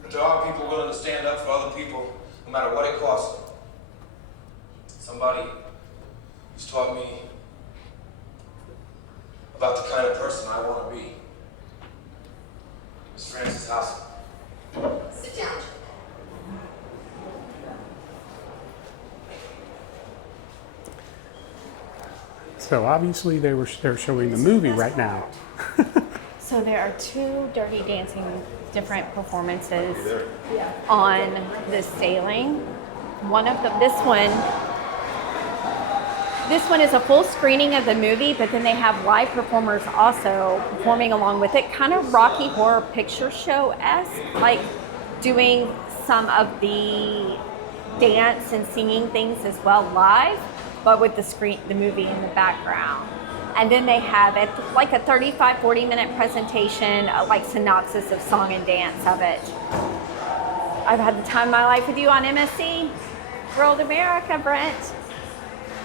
that there are people willing to stand up for other people no matter what it costs them. Somebody who's taught me about the kind of person I want to be. Miss Frances Housen. Sit down. So obviously they're showing the movie right now. So there are 2 Dirty Dancing different performances on the sailing. One of them, this one is a full screening of the movie, but then they have live performers also performing along with it, kind of Rocky Horror Picture Show-esque, like doing some of the dance and singing things as well live, but with the movie in the background. And then they have it like a 35-40 minute presentation, like synopsis of song and dance of it. I've had the time of my life with you on MSC World America, Brent.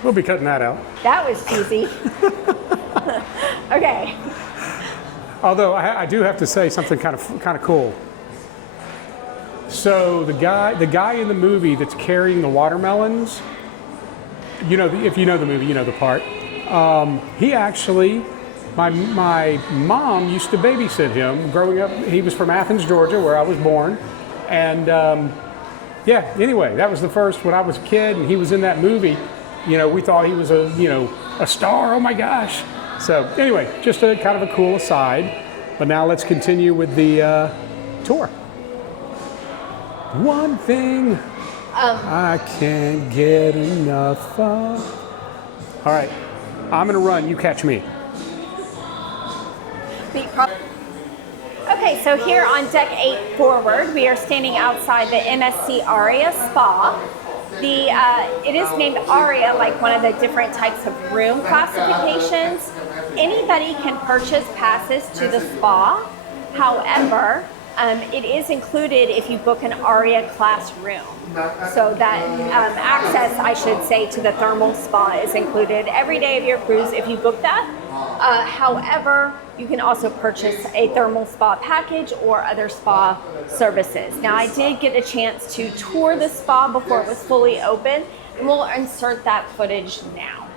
We'll be cutting that out. That was cheesy. Okay. Although I do have to say something kind of cool. So the guy in the movie that's carrying the watermelons, if you know the movie, you know the part. He actually, my mom used to babysit him growing up. He was from Athens, Georgia, where I was born, and anyway, that was the first when I was a kid, and he was in that movie. We thought he was a star. Oh my gosh! So anyway, just a kind of a cool aside. But now let's continue with the tour. One thing I can't get enough of. All right, I'm gonna run. You catch me. Okay, so here on deck 8 forward, we are standing outside the MSC Aurea Spa. It is named Aurea, like one of the different types of room classifications. anybody can purchase passes to the spa. However, it is included if you book an Aurea class room. So that access, I should say, to the thermal spa is included every day of your cruise if you book that. However, you can also purchase a thermal spa package or other spa services. Now, I did get a chance to tour the spa before it was fully open, and we'll insert that footage now.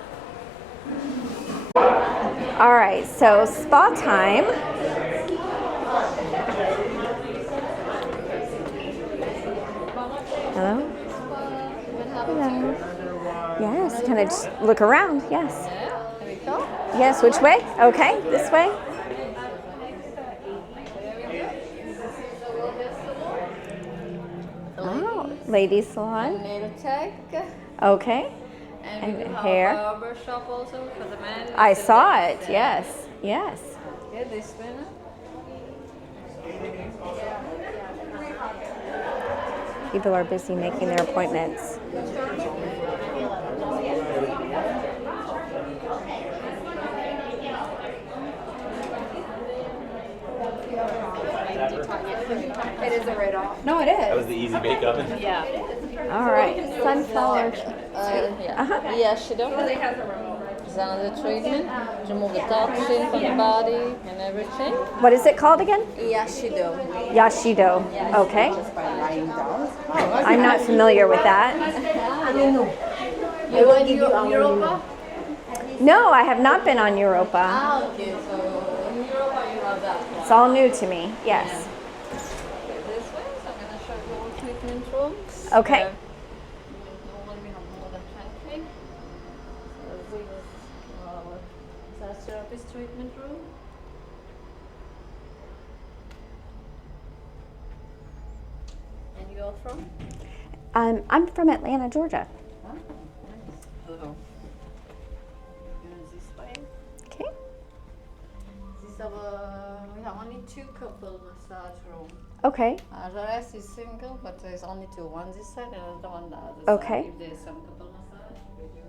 All right, so spa time. Hello? Hello. Yes, kind of just look around, yes. There we go. Yes, which way? Okay, this way. Oh, ladies salon. Nail tech. Okay. And we And have hair. a barber shop also for the men. I saw it, yes, yes. Yeah, this one. People are busy making their appointments. It is a write-off. No, it That was is. the easy makeup. Yeah. All right, sunflower. Yeah. Yeah, she don't. It's another treatment. Remove the toxin from the body and everything. What is it called again? Yashido. Yashido. Okay. I'm not familiar with that. You went to Europa? No, I have not been on Europa. Ah, okay. So in Europa you have that. It's all new to me. Yes. This way, so I'm going to show you all treatment rooms. Okay. Normally we have more than 20. So this is our massage therapist treatment room. And you are from? I'm from Atlanta, Georgia. Oh, nice. Hello. This way. Okay. This our, we have only 2 couple massage room. Okay. The rest is single, but there's only 2. One this side and another one the other Okay. side. If there's some couple massage, we do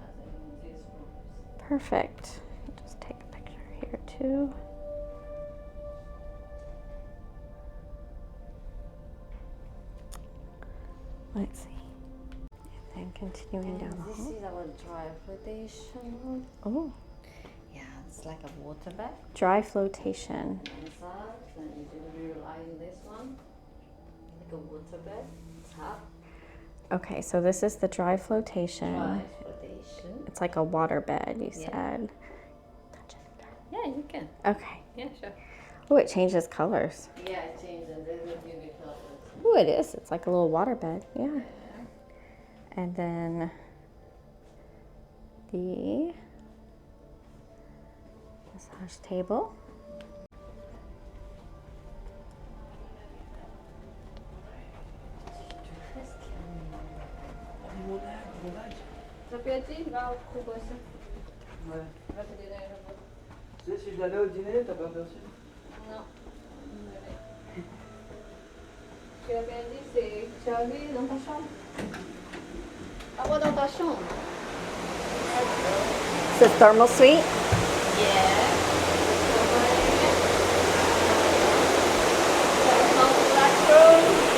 that in these rooms. Perfect. Just take a picture here too. Let's see. And then continuing down the This hall. is our dry flotation room. Oh, Yeah, it's like a water bath. dry flotation. Massage, and you do rely on this one. Like a water bath. It's hot. Okay, so this is the dry flotation. Dry flotation. It's like a water bed, you Yeah. said. Yeah, you can. Okay. Yeah, sure. Oh, it changes colors. Yeah, it changes. There's a few colors. Oh, it is. It's like a little water bed. Yeah. And then the massage table. Répétez, va au prochain. Ouais. Va te donner un repos. Tu sais, si je l'allais au dîner, t'as pas perçu? Non. Tu as bien dit, c'est. Tu as vu dans ta chambre? Ah, ouais, dans ta chambre. It's a thermal suite. Yeah.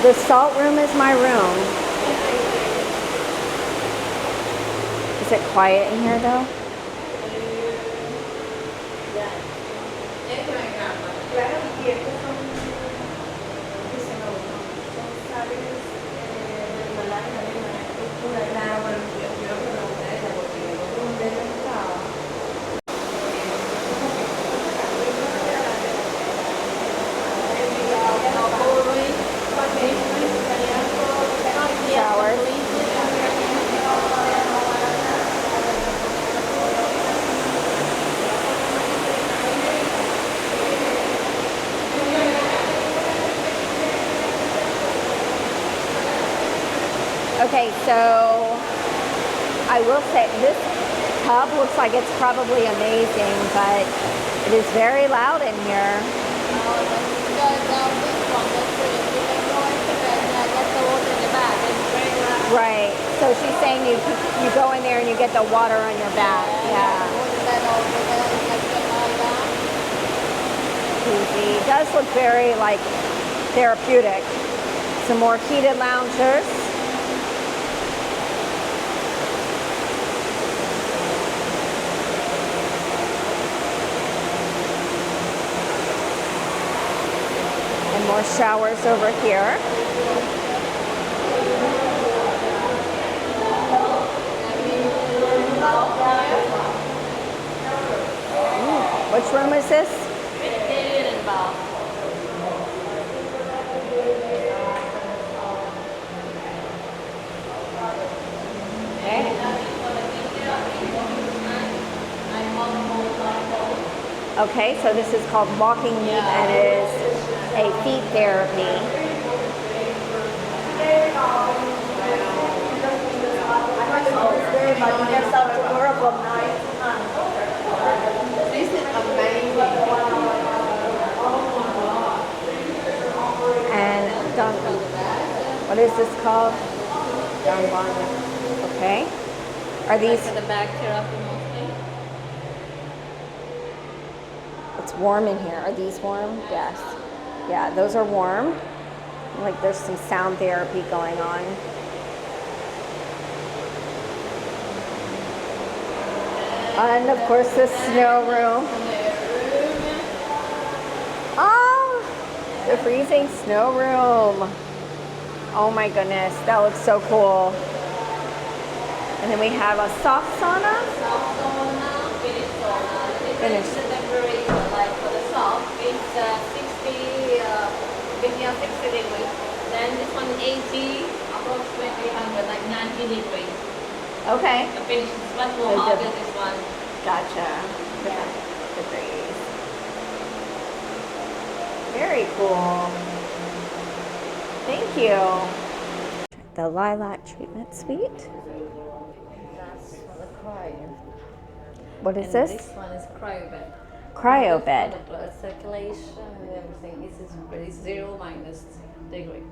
The salt room is my room. Is it quiet in here though? Showers. Okay, so I will say this tub looks like it's probably amazing, but it is very loud in here. Right. So she's saying you go in there and you get the water on your back. Yeah. jacuzzi. It does look very like therapeutic. Some more heated loungers. And more showers over here. Which room is this? Vegetarian and bar. Okay, so this is called walking meat and it is a feet therapy. This is amazing. And what is this called? Okay. Are these? For the back therapy mostly. It's warm in here. Are these warm? Yes. Yeah, those are warm. Like there's some sound therapy going on. And of course the snow room. Oh, the freezing snow room. Oh my goodness, that looks so cool. And then we have a soft sauna. Soft sauna, finish sauna. Finish. This is the temperature, like for the soft, it's 60, between 60 degrees. Then this one is 80, approximately 100, like 90 degrees. Okay. The finish is much more So hot the- than this one. Gotcha. Yeah. Degrees. Very cool. Thank you. The lilac treatment suite. That's for the cryo. What is And this? This one is cryo bed. Cryo For bed. the blood circulation and everything. This is really 0 minus degree.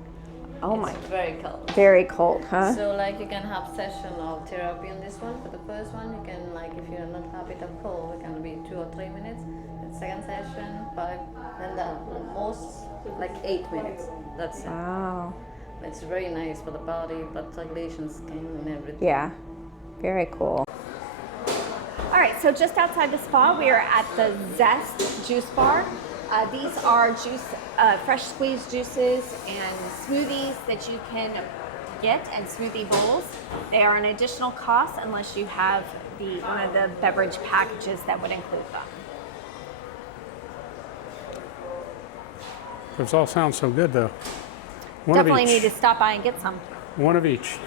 Oh my. It's very cold. Very cold, huh? So like you can have session of therapy on this one. For the first one, you can like if you're not happy of cold, it can be 2 or 3 minutes. The second session, 5. Then the most like 8 minutes. That's it. Wow. It's very nice for the body, blood circulation, skin, and everything. Yeah. Very cool. All right, so just outside the spa, we are at the Zest Juice Bar. These are fresh squeezed juices and smoothies that you can get, and smoothie bowls. They are an additional cost unless you have one of the beverage packages that would include them. Those all sound so good, though. One Definitely of need each. to stop by and get some. One of each.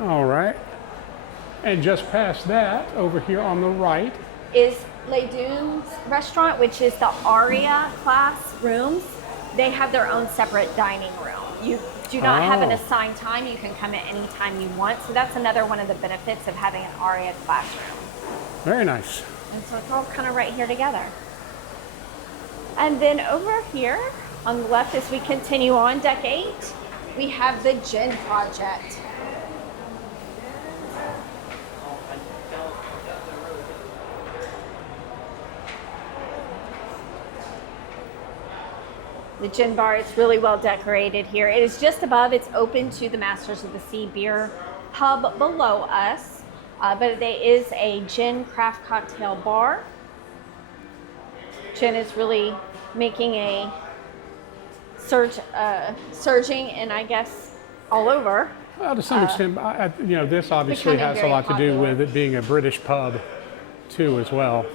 All right. And just past that, over here on the right, Is Les Dunes restaurant, which is the Aurea class rooms. They have their own separate dining room. You do not have an Oh. assigned time. You can come at any time you want. So that's another one of the benefits of having an Aurea classroom. very nice. And so it's all kind of right here together. And then over here on the left, as we continue on deck 8, we have the Gin Project. The gin bar is really well decorated here. It is just above. It's open to the Masters of the Sea beer pub below us. But there is a gin craft cocktail bar. Gin is really making a surging, and I guess all over. Well, to some extent, this obviously becoming has a very lot to do popular. with it being a British pub, too, as well.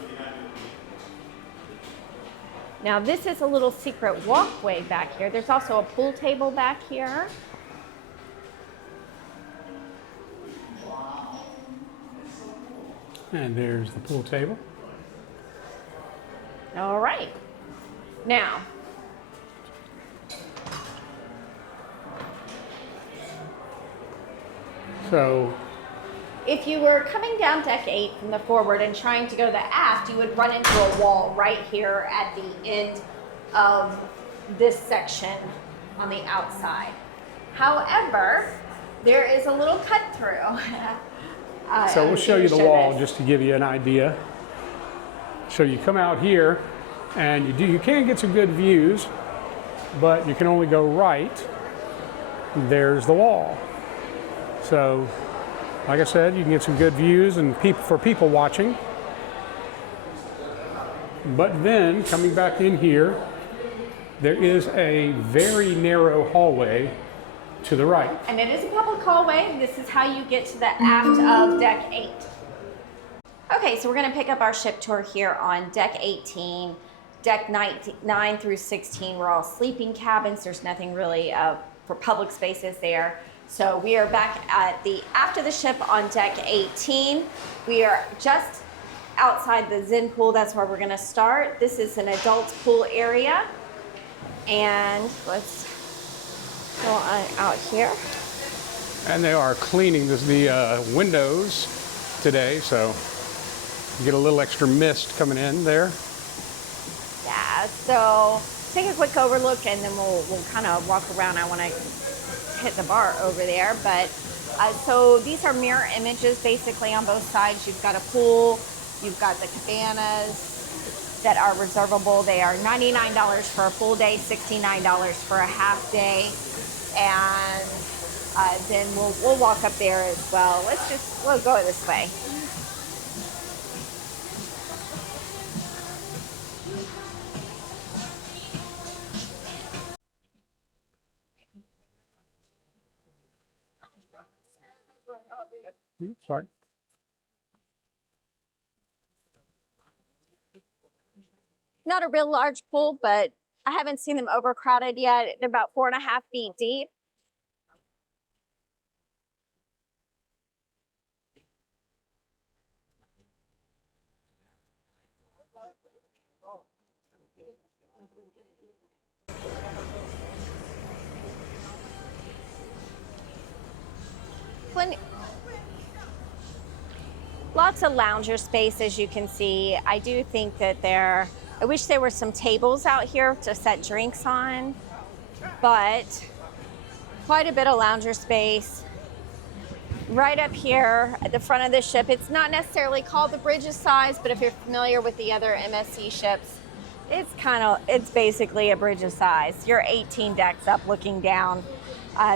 Now this is a little secret walkway back here. There's also a pool table back here. And there's the pool table. All right. Now, So, if you were coming down deck 8 from the forward and trying to go to the aft, left, you would run into a wall right here at the end of this section on the outside. However, there is a little cut through. So we'll show you the wall just to give you an idea. So you come out here and you can get some good views, but you can only go right. There's the wall. So like I said, you can get some good views and for people watching. But then coming back in here, there is a very narrow hallway to the right. And it is a public hallway. This is how you get to the aft of deck 8. Okay, so we're gonna pick up our ship tour here on deck 18. Deck 9 through 16 were all sleeping cabins. There's nothing really for public spaces there. So we are back at the aft of the ship on deck 18. We are just outside the Zen Pool. That's where we're gonna start. This is an adult pool area. And let's go on out here. And they are cleaning the windows today, so you get a little extra mist coming in there. Yeah, so take a quick overlook and then we'll kind of walk around. I want to hit the bar over there, but so these are mirror images basically on both sides. You've got a pool, you've got the cabanas that are reservable. They are $99 for a full day, $69 for a half day, and then we'll walk up there as well. We'll go this way. Sorry. Not a real large pool, but I haven't seen them overcrowded yet. They're about 4.5 feet deep. Lots of lounger space, as you can see. I do think that I wish there were some tables out here to set drinks on, but quite a bit of lounger space. Right up here at the front of the ship, it's not necessarily called the Bridges size, but if you're familiar with the other MSC ships, it's basically a Bridges size. You're 18 decks up looking down.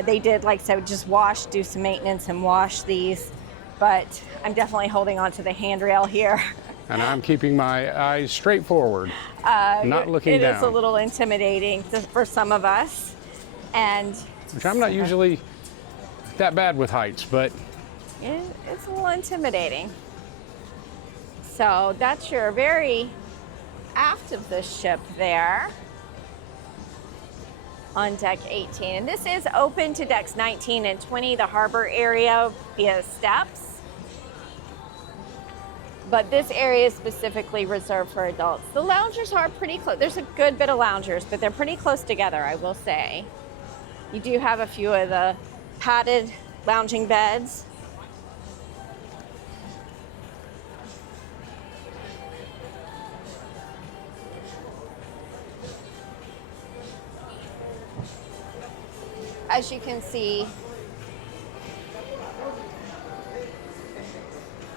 They did, just do some maintenance and wash these, but I'm definitely holding on to the handrail here. And I'm keeping my eyes straight forward, not looking down. It is a little intimidating for some of us. Which I'm not usually that bad with heights, but it's a little intimidating. So that's your very aft of the ship there on deck 18. And this is open to decks 19 and 20, the harbor area via steps. But this area is specifically reserved for adults. The loungers are pretty close. There's a good bit of loungers, but they're pretty close together, I will say. You do have a few of the padded lounging beds. As you can see,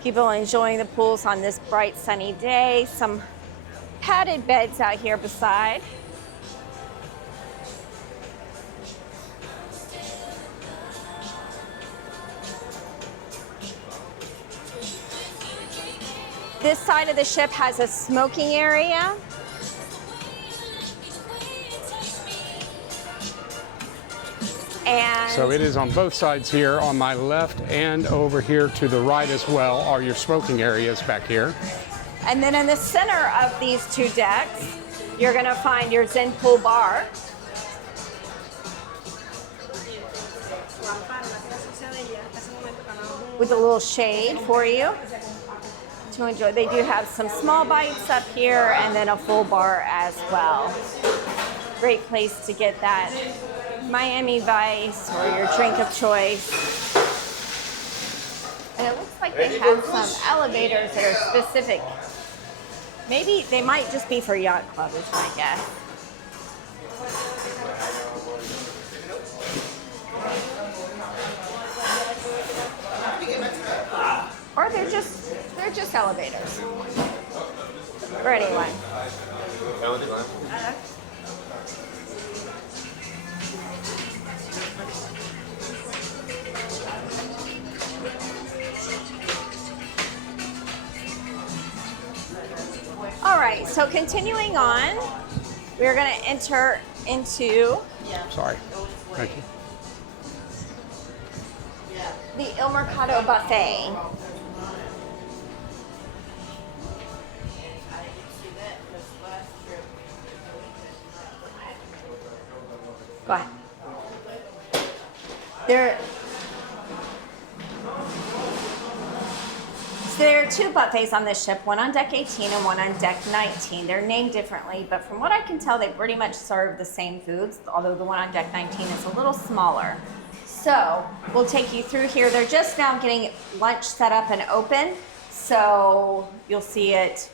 people enjoying the pools on this bright sunny day. Some padded beds out here beside. This side of the ship has a smoking area. And so it is on both sides here, on my left and over here to the right as well are your smoking areas back here. And then in the center of these two decks, you're gonna find your Zen Pool bar. With a little shade for you to enjoy. They do have some small bites up here and then a full bar as well. Great place to get that Miami Vice or your drink of choice. And it looks like they have some elevators that are specific Maybe they might just be for yacht club, is my guess. Or they're just elevators. For anyone. All right, so continuing on, we're going to enter into Sorry. Thank you. the Il Mercato Buffet. Go ahead. There are two buffets on this ship, one on deck 18 and one on deck 19. They're named differently, but from what I can tell, they pretty much serve the same foods, although the one on deck 19 is a little smaller. So we'll take you through here. They're just now getting lunch set up and open, so you'll see it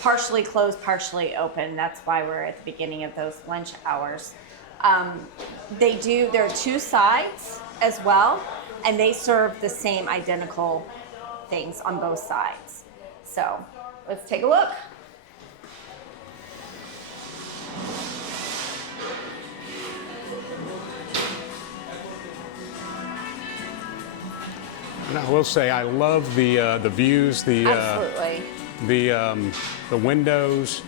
partially closed, partially open. That's why we're at the beginning of those lunch hours. There are two sides as well, and they serve the same identical things on both sides. So let's take a look. And I will say I love the views, Absolutely. the windows,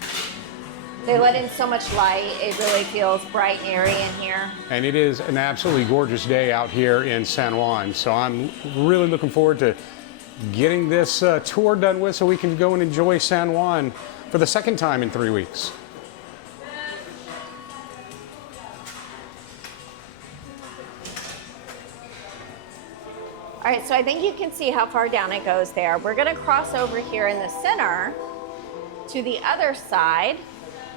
They let in so much light. It really feels bright and airy in here. and it is an absolutely gorgeous day out here in San Juan. So I'm really looking forward to getting this tour done with so we can go and enjoy San Juan for the second time in 3 weeks. All right, so I think you can see how far down it goes there. We're gonna cross over here in the center to the other side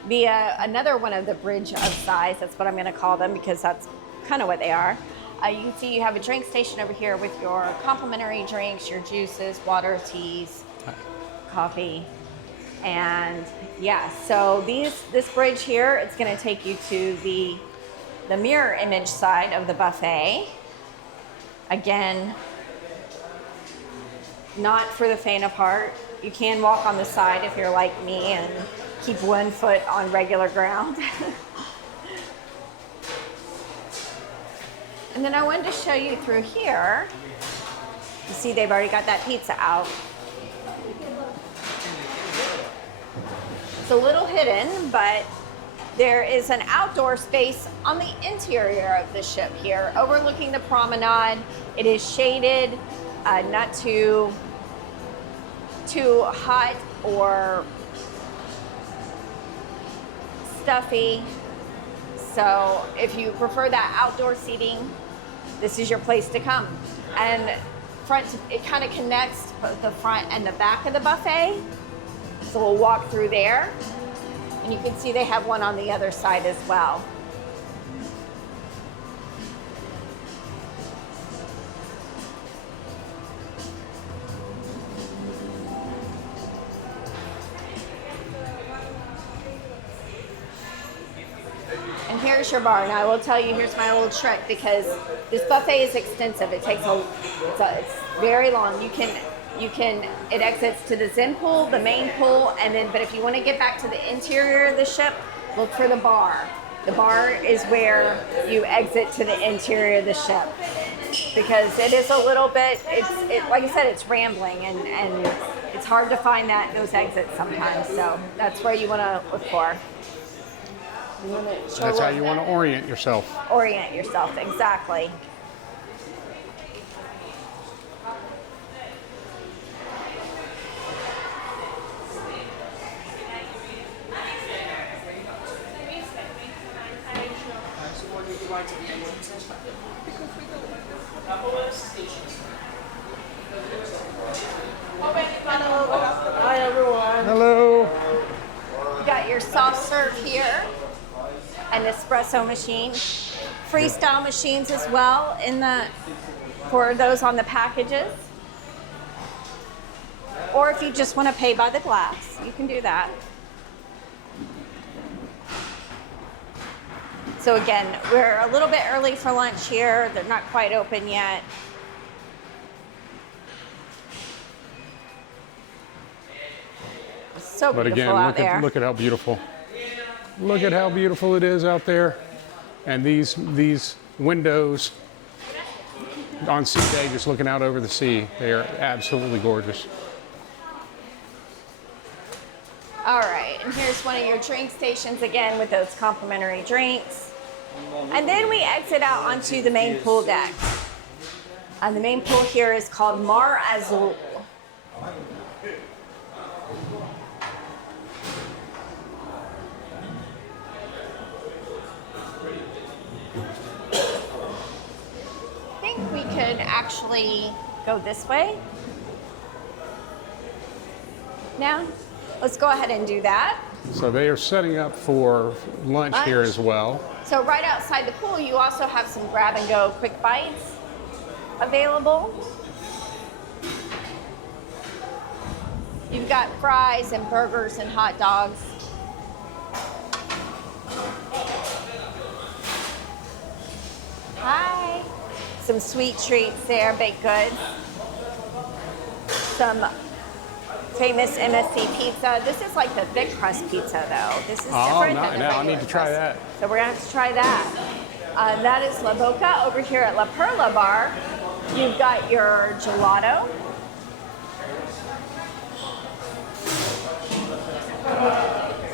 via another one of the bridge of size. That's what I'm gonna call them because that's kind of what they are. You can see you have a drink station over here with your complimentary drinks, your juices, water, teas, coffee. And yeah, so this bridge here, it's gonna take you to the mirror image side of the buffet. Again, not for the faint of heart. You can walk on the side if you're like me and keep 1 foot on regular ground. And then I wanted to show you through here. You see they've already got that pizza out. It's a little hidden, but there is an outdoor space on the interior of the ship here, overlooking the promenade. It is shaded, not too hot or stuffy. So if you prefer that outdoor seating, this is your place to come. And it kind of connects both the front and the back of the buffet. So we'll walk through there. And you can see they have one on the other side as well. And here's your bar. Now I will tell you, here's my little trick because this buffet is extensive. It's very long. It exits to the Zen Pool, the main pool, but if you want to get back to the interior of the ship, look for the bar. The bar is where you exit to the interior of the ship because it is a little bit, like I said, it's rambling and it's hard to find those exits sometimes. So that's where you want to look for. That's how you want to orient yourself. Orient yourself, exactly. Hi everyone. Hello. You got your soft serve here, an espresso machine, freestyle machines as well for those on the packages. Or if you just want to pay by the glass, you can do that. So again, we're a little bit early for lunch here. They're not quite open yet. So But beautiful again, out there. look at how beautiful. Look at how beautiful it is out there. And these windows on sea day, just looking out over the sea, they are absolutely gorgeous. All right, and here's one of your drink stations again with those complimentary drinks. And then we exit out onto the main pool deck. The main pool here is called Marzul. I think we could actually go this way. Now, let's go ahead and do that. So they are setting up for lunch here as well. So right outside the pool, you also have some grab and go quick bites available. You've got fries and burgers and hot dogs. Hi. Some sweet treats there, baked goods. Some famous MSC pizza. This is like the thick crust pizza though. This is different than the now I regular need to try crust. that. So we're gonna have to try that. That is La Boca. Over here at La Perla Bar, you've got your gelato.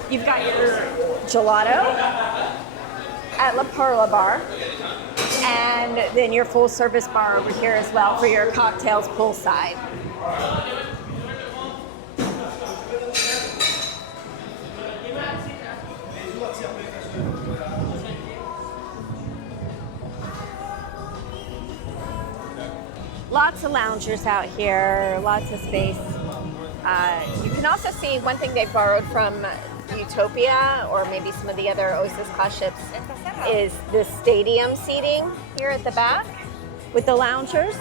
You've got your gelato at La Perla Bar. And then your full service bar over here as well for your cocktails poolside. Lots of loungers out here, lots of space. You can also see one thing they borrowed from Utopia or maybe some of the other Oasis class ships is the stadium seating here at the back with the loungers.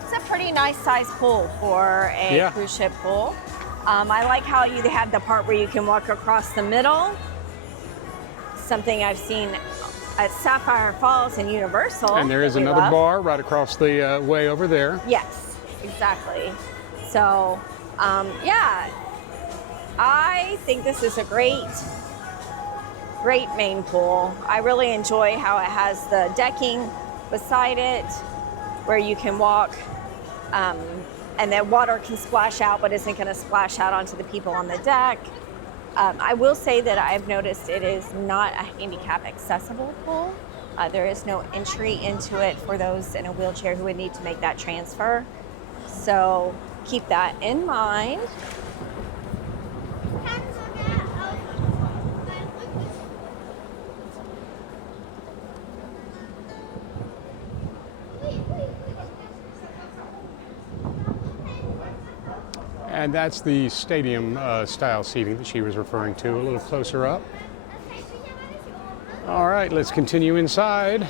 It's a pretty nice size pool for a cruise ship pool. I like how you have the part where you can walk across the middle. Something I've seen at Sapphire Falls and Universal. And there is another bar right across the way over there. Yes, exactly. So, yeah, I think this is a great main pool. I really enjoy how it has the decking beside it where you can walk and that water can splash out but isn't going to splash out onto the people on the deck. I will say that I've noticed it is not a handicap accessible pool. There is no entry into it for those in a wheelchair who would need to make that transfer. So keep that in mind. And that's the stadium style seating that she was referring to, a little closer up. All right, let's continue inside.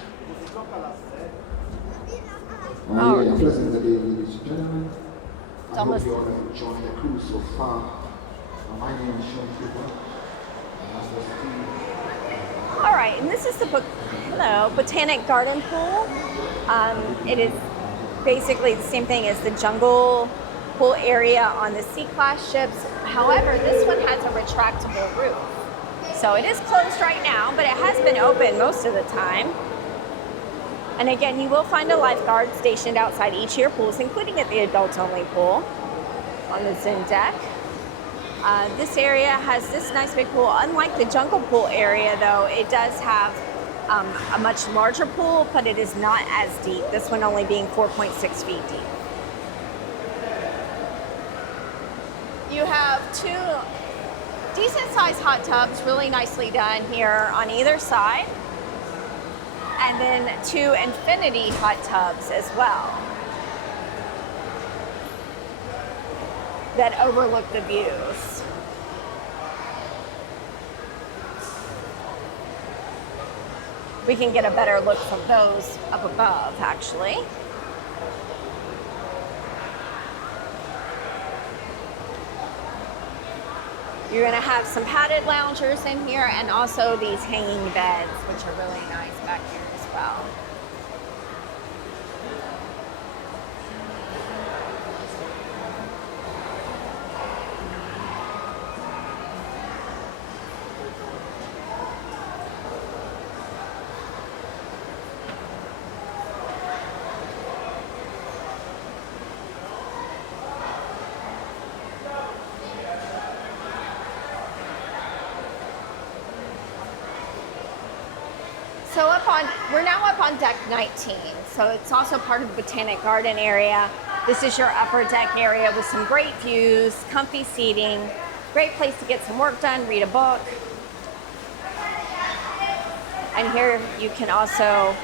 Pleasant day, ladies and gentlemen. I hope almost- you all have enjoyed the cruise so far. My name is Sean Cooper. All right, and this is the Botanic Garden pool. It is basically the same thing as the jungle pool area on the C-class ships. However, this one has a retractable roof. So it is closed right now, but it has been open most of the time. And again, you will find a lifeguard stationed outside each of your pools, including at the adults-only pool on the Zen deck. This area has this nice big pool. Unlike the jungle pool area, though, it does have a much larger pool, but it is not as deep. This one only being 4.6 feet deep. You have two decent-sized hot tubs, really nicely done here on either side. And then two infinity hot tubs as well that overlook the views. We can get a better look from those up above, actually. You're gonna have some padded loungers in here and also these hanging beds, which are really nice back here as well. So we're now up on deck 19. So it's also part of the Botanic Garden area. This is your upper deck area with some great views, comfy seating, great place to get some work done, read a book. And here you can also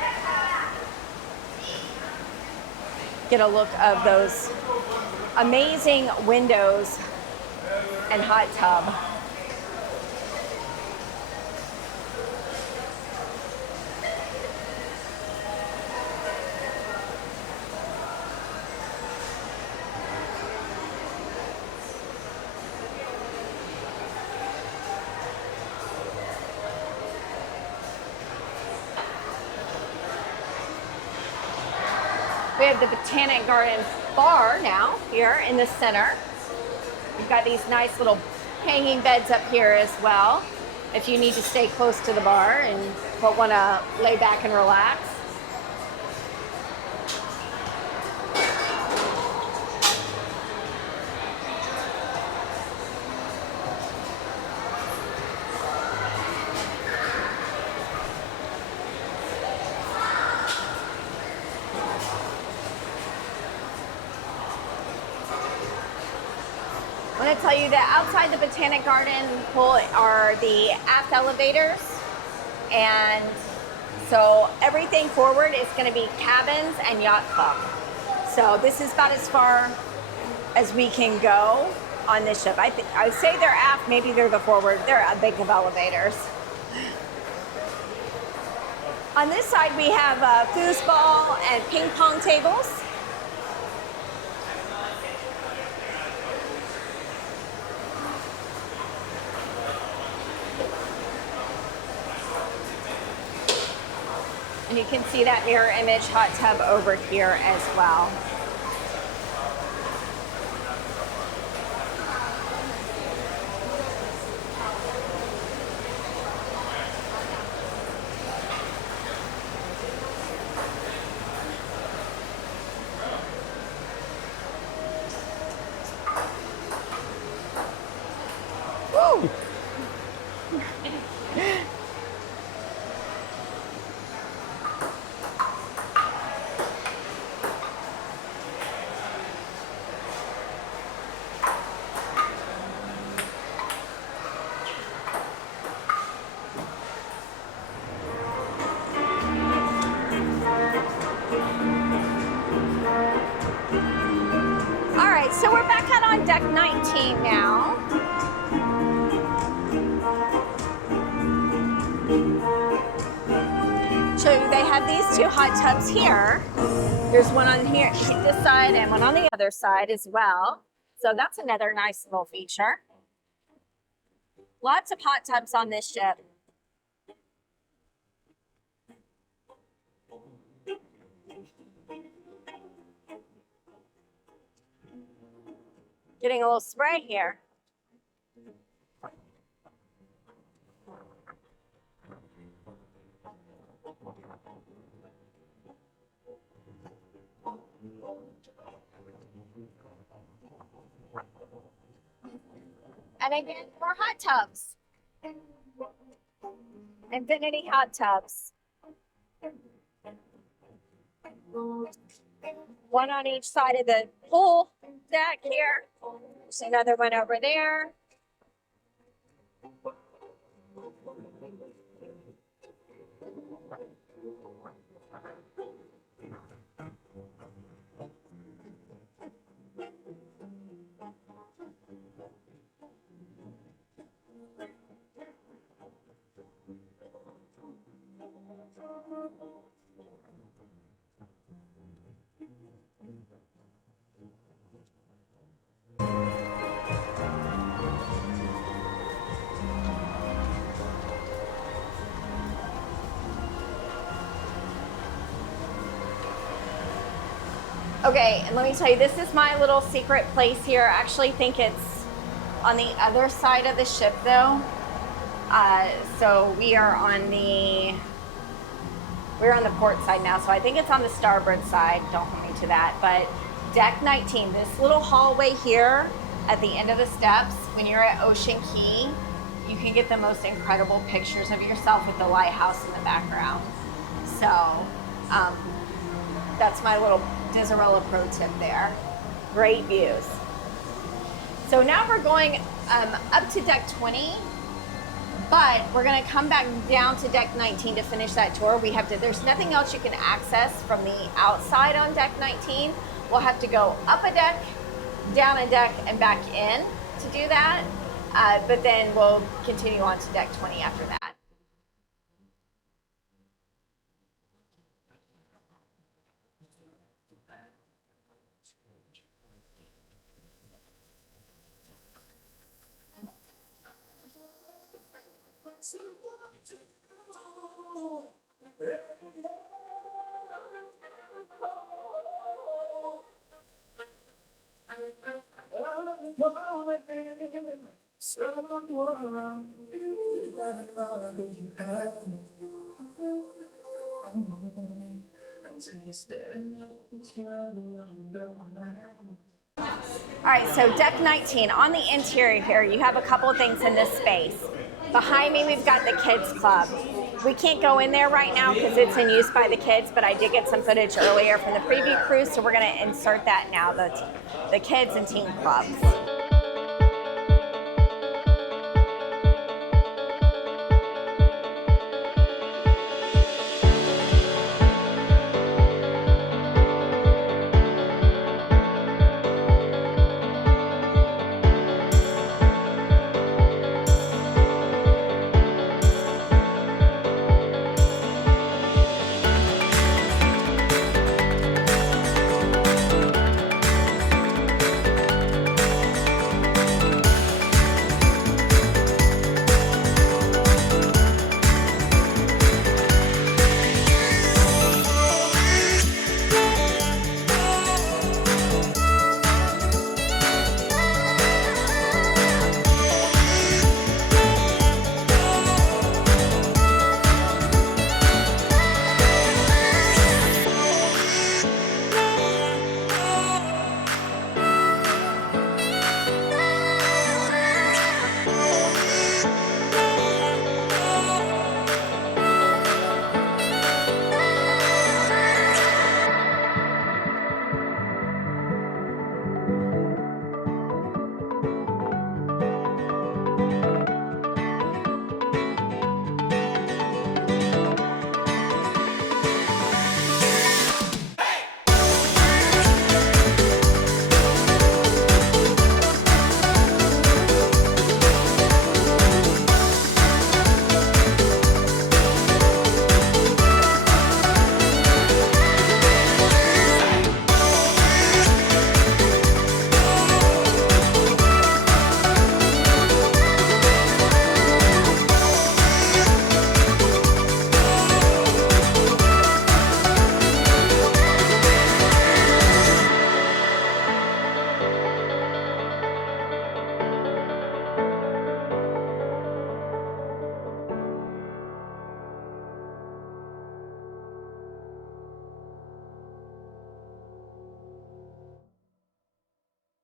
get a look of those amazing windows and hot tub. We have the Botanic Garden bar now here in the center. We've got these nice little hanging beds up here as well, if you need to stay close to the bar and but want to lay back and relax. I want to tell you that outside the Botanic Garden pool are the aft elevators, and so everything forward is going to be cabins and yacht club. So this is about as far as we can go on this ship. I would say they're aft, maybe they're the forward. They're big of elevators. On this side we have foosball and ping pong tables. And you can see that mirror image hot tub over here as well. Woo! So we're back out on deck 19 now. So they have these two hot tubs here. There's one on here, this side, and one on the other side as well. So that's another nice little feature. Lots of hot tubs on this ship. Getting a little spray here. And again, more hot tubs. Infinity hot tubs. One on each side of the pool deck here. There's another one over there. Okay, and let me tell you, this is my little secret place here. I actually think it's on the other side of the ship though. So we're on the port side now, so I think it's on the starboard side. Don't hold me to that. But deck 19, this little hallway here at the end of the steps, when you're at Ocean Key, you can get the most incredible pictures of yourself with the lighthouse in the background. So that's my little Diserella pro tip there. Great views. So now we're going up to deck 20. But we're gonna come back down to deck 19 to finish that tour. There's nothing else you can access from the outside on deck 19. We'll have to go up a deck, down a deck, and back in to do that. But then we'll continue on to deck 20 after that. All right, so deck 19, on the interior here, you have a couple of things in this space. Behind me, we've got the kids club. We can't go in there right now because it's in use by the kids, but I did get some footage earlier from the preview cruise, so we're gonna insert that now, the kids and teen clubs.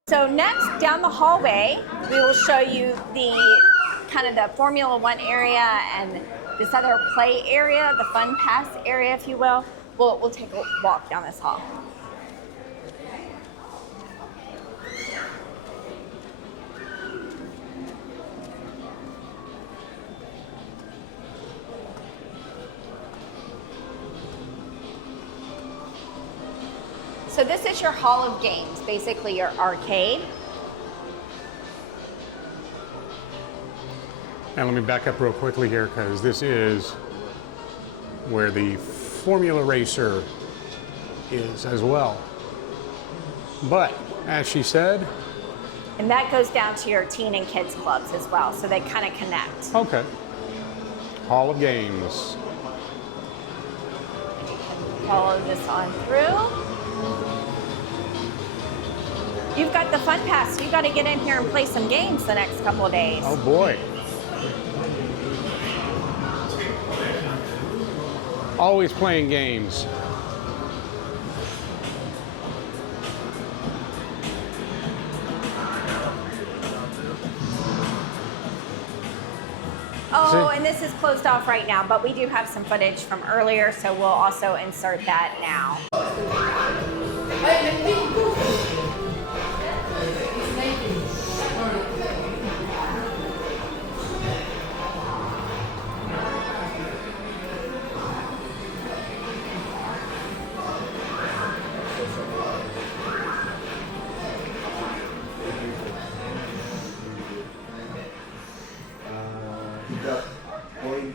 So next, down the hallway, we will show you the kind of the Formula One area and this other play area, the fun pass area, if you will. We'll take a walk down this hall. So this is your hall of games, basically your arcade. And let me back up real quickly here because this is where the Formula Racer is as well. But as she said, and that goes down to your teen and kids clubs as well, so they kind of connect. Okay. Hall of Games. Follow this on through. You've got the fun pass. You've got to get in here and play some games the next couple of days. Oh boy. Always playing games. Oh, and this is closed off right now, but we do have some footage from earlier, so we'll also insert that now. You got point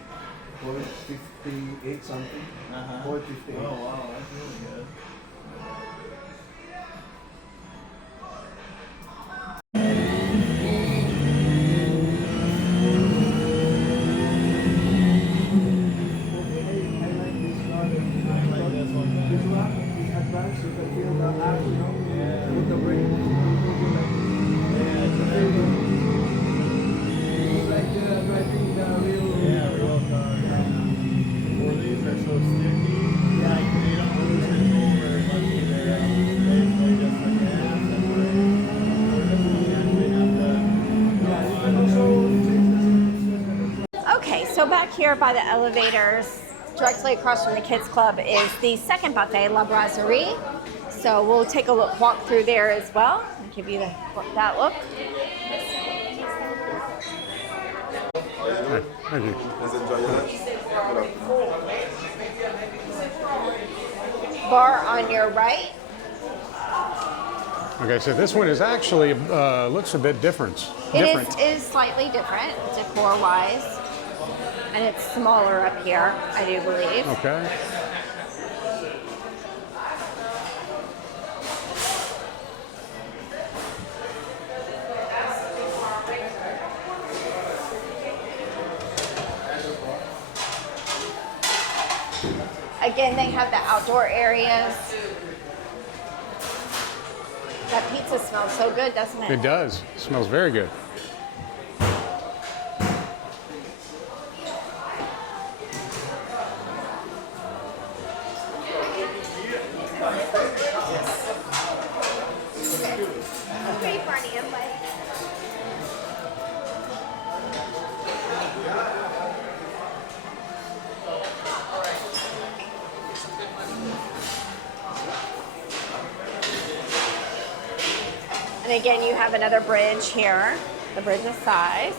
58 something. Point 58. Oh wow, that's really good. Okay, so back here by the elevators, directly across from the kids club, is the second buffet, Labrazerie. So we'll take a walk through there as well and give you that look. Thank you. Let's enjoy your lunch. Bar on your right. Okay, so this one is actually looks a bit different. It is slightly different decor-wise, and it's smaller up here, I do believe. Okay. Again, they have the outdoor areas. That pizza smells so good, doesn't it? It does. It smells very good. Pretty funny, but and again, you have another bridge here, the bridge of size.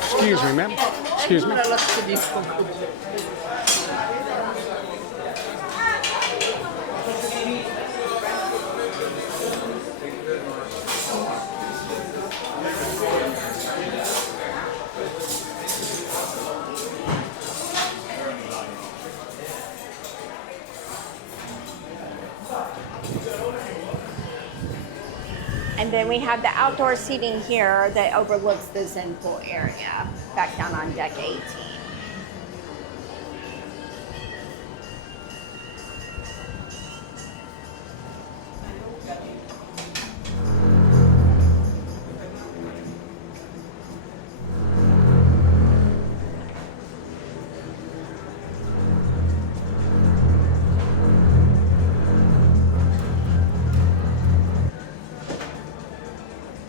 Excuse me, ma'am. Excuse me. And then we have the outdoor seating here that overlooks the Zen Pool area, back down on deck 18.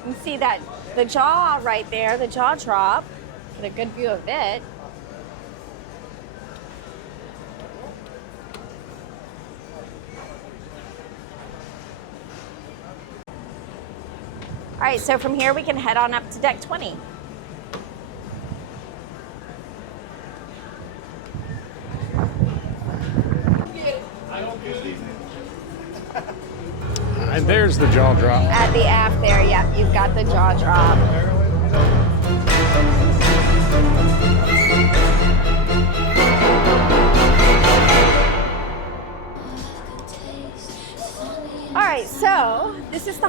You can see that the jaw right there, the jaw drop, get a good view of it. All right, so from here we can head on up to deck 20. And there's the jaw drop. At the aft there, yeah, you've got the jaw drop.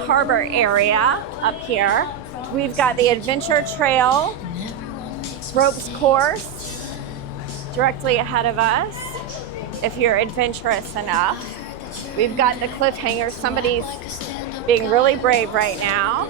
harbor area up here. We've got the adventure trail ropes course directly ahead of us if you're adventurous enough. We've got the cliffhanger. Somebody's being really brave right now.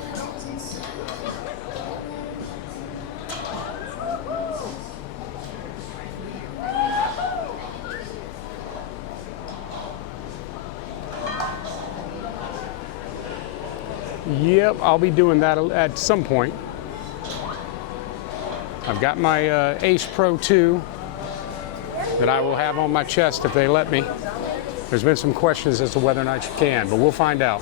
Yep, I'll be doing that at some point. I've got my Ace Pro 2 that I will have on my chest if they let me. There's been some questions as to whether or not you can, but we'll find out.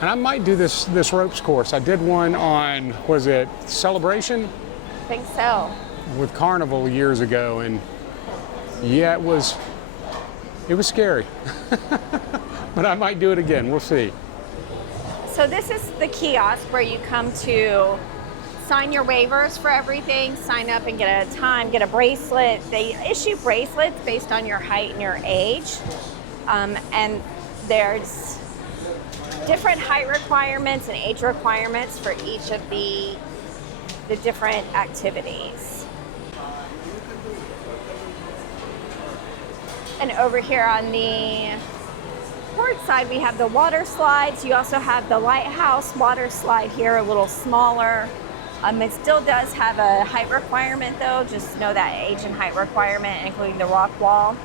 And I might do this ropes course. I did one on, was it Celebration? I think so. With Carnival years ago, and yeah, it was scary. But I might do it again, we'll see. So this is the kiosk where you come to sign your waivers for everything, sign up and get a time, get a bracelet. They issue bracelets based on your height and your age. And there's different height requirements and age requirements for each of the different activities. And over here on the port side, we have the water slides. You also have the lighthouse water slide here, a little smaller. It still does have a height requirement though. Just know that age and height requirement, including the rock wall.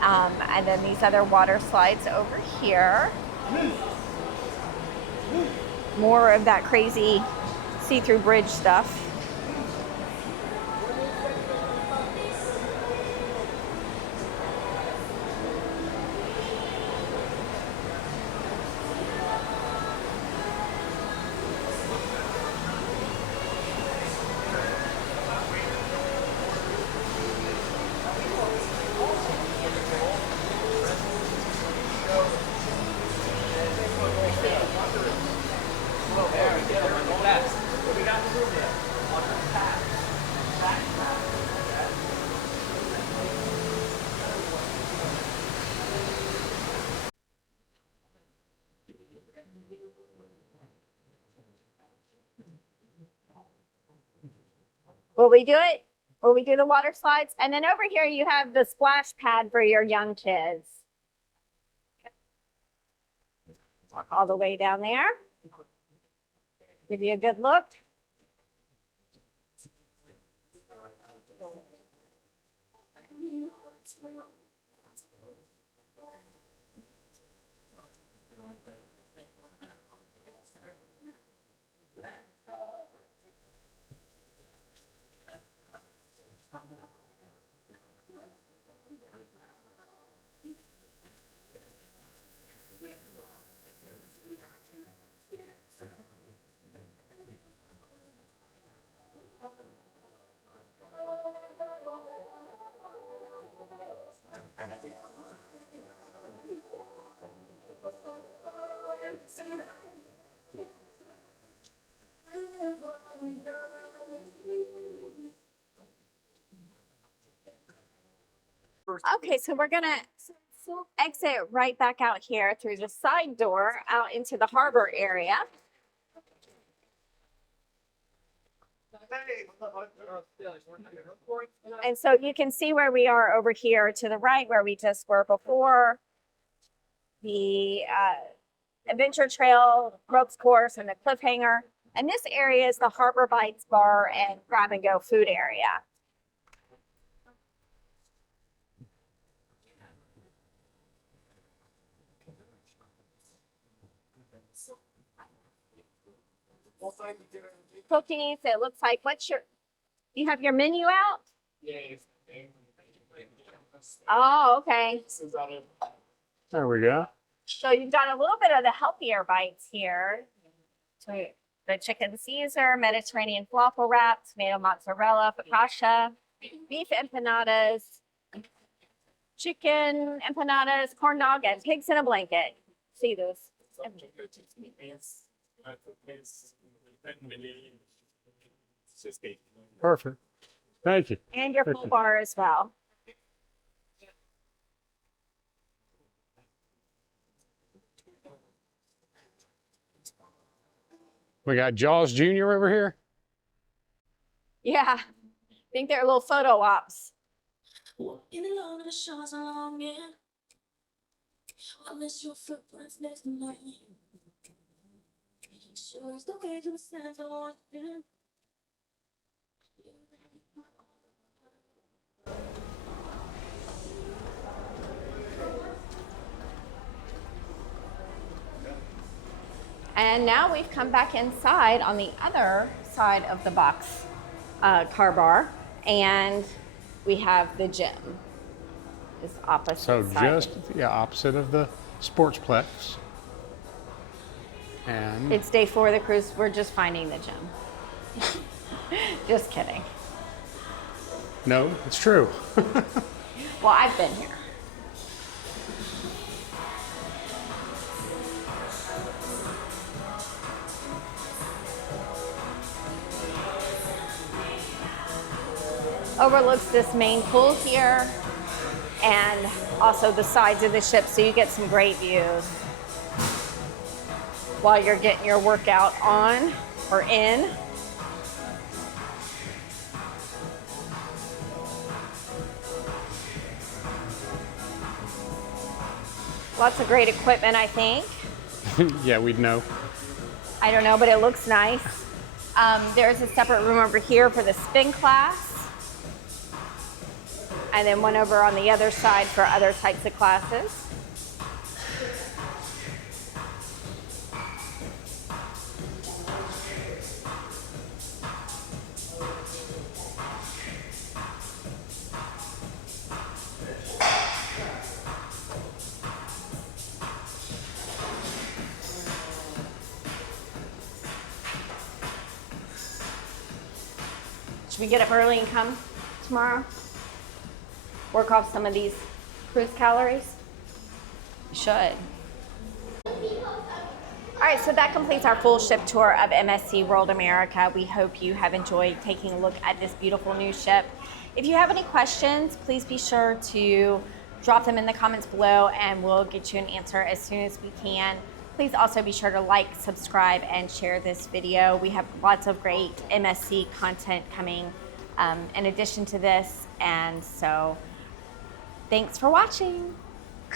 And then these other water slides over here. More of that crazy see-through bridge stuff. Will we do it? Will we do the water slides? And then over here you have the splash pad for your young kids. Walk all the way down there. Give you a good look. Okay, so we're gonna exit right back out here through the side door out into the harbor area. And so you can see where we are over here to the right, where we just were before. The adventure trail, ropes course, and the cliffhanger. And this area is the Harbor Bites bar and grab and go food area. Cookies, it looks like, you have your menu out? Oh, okay. There we go. So you've got a little bit of the healthier bites here. So the chicken Caesar, Mediterranean falafel wrap, tomato mozzarella, focaccia, beef empanadas, chicken empanadas, corn dog, and pigs in a blanket. See those? Perfect. Thank you. And your full bar as well. We got Jaws Jr. over here. Yeah, I think they're little photo ops. Walking along the shores along it. Unless your footprints next to mine. Sure as the way to the sands I want you. And now we've come back inside on the other side of the box car bar, and we have the gym. Is opposite So side. just opposite of the sportsplex. And It's day 4 of the cruise. We're just finding the gym. Just kidding. no, it's true. Well, I've been here. Overlooks this main pool here and also the sides of the ship, so you get some great views while you're getting your workout on or in. Lots of great equipment, I think. Yeah, we'd know. I don't know, but it looks nice. There's a separate room over here for the spin class. And then one over on the other side for other types of classes. Should we get up early and come tomorrow? Work off some of these cruise calories? Should. All right, so that completes our full ship tour of MSC World America. We hope you have enjoyed taking a look at this beautiful new ship. If you have any questions, please be sure to drop them in the comments below and we'll get you an answer as soon as we can. Please also be sure to like, subscribe, and share this video. We have lots of great MSC content coming in addition to this, and so thanks for watching.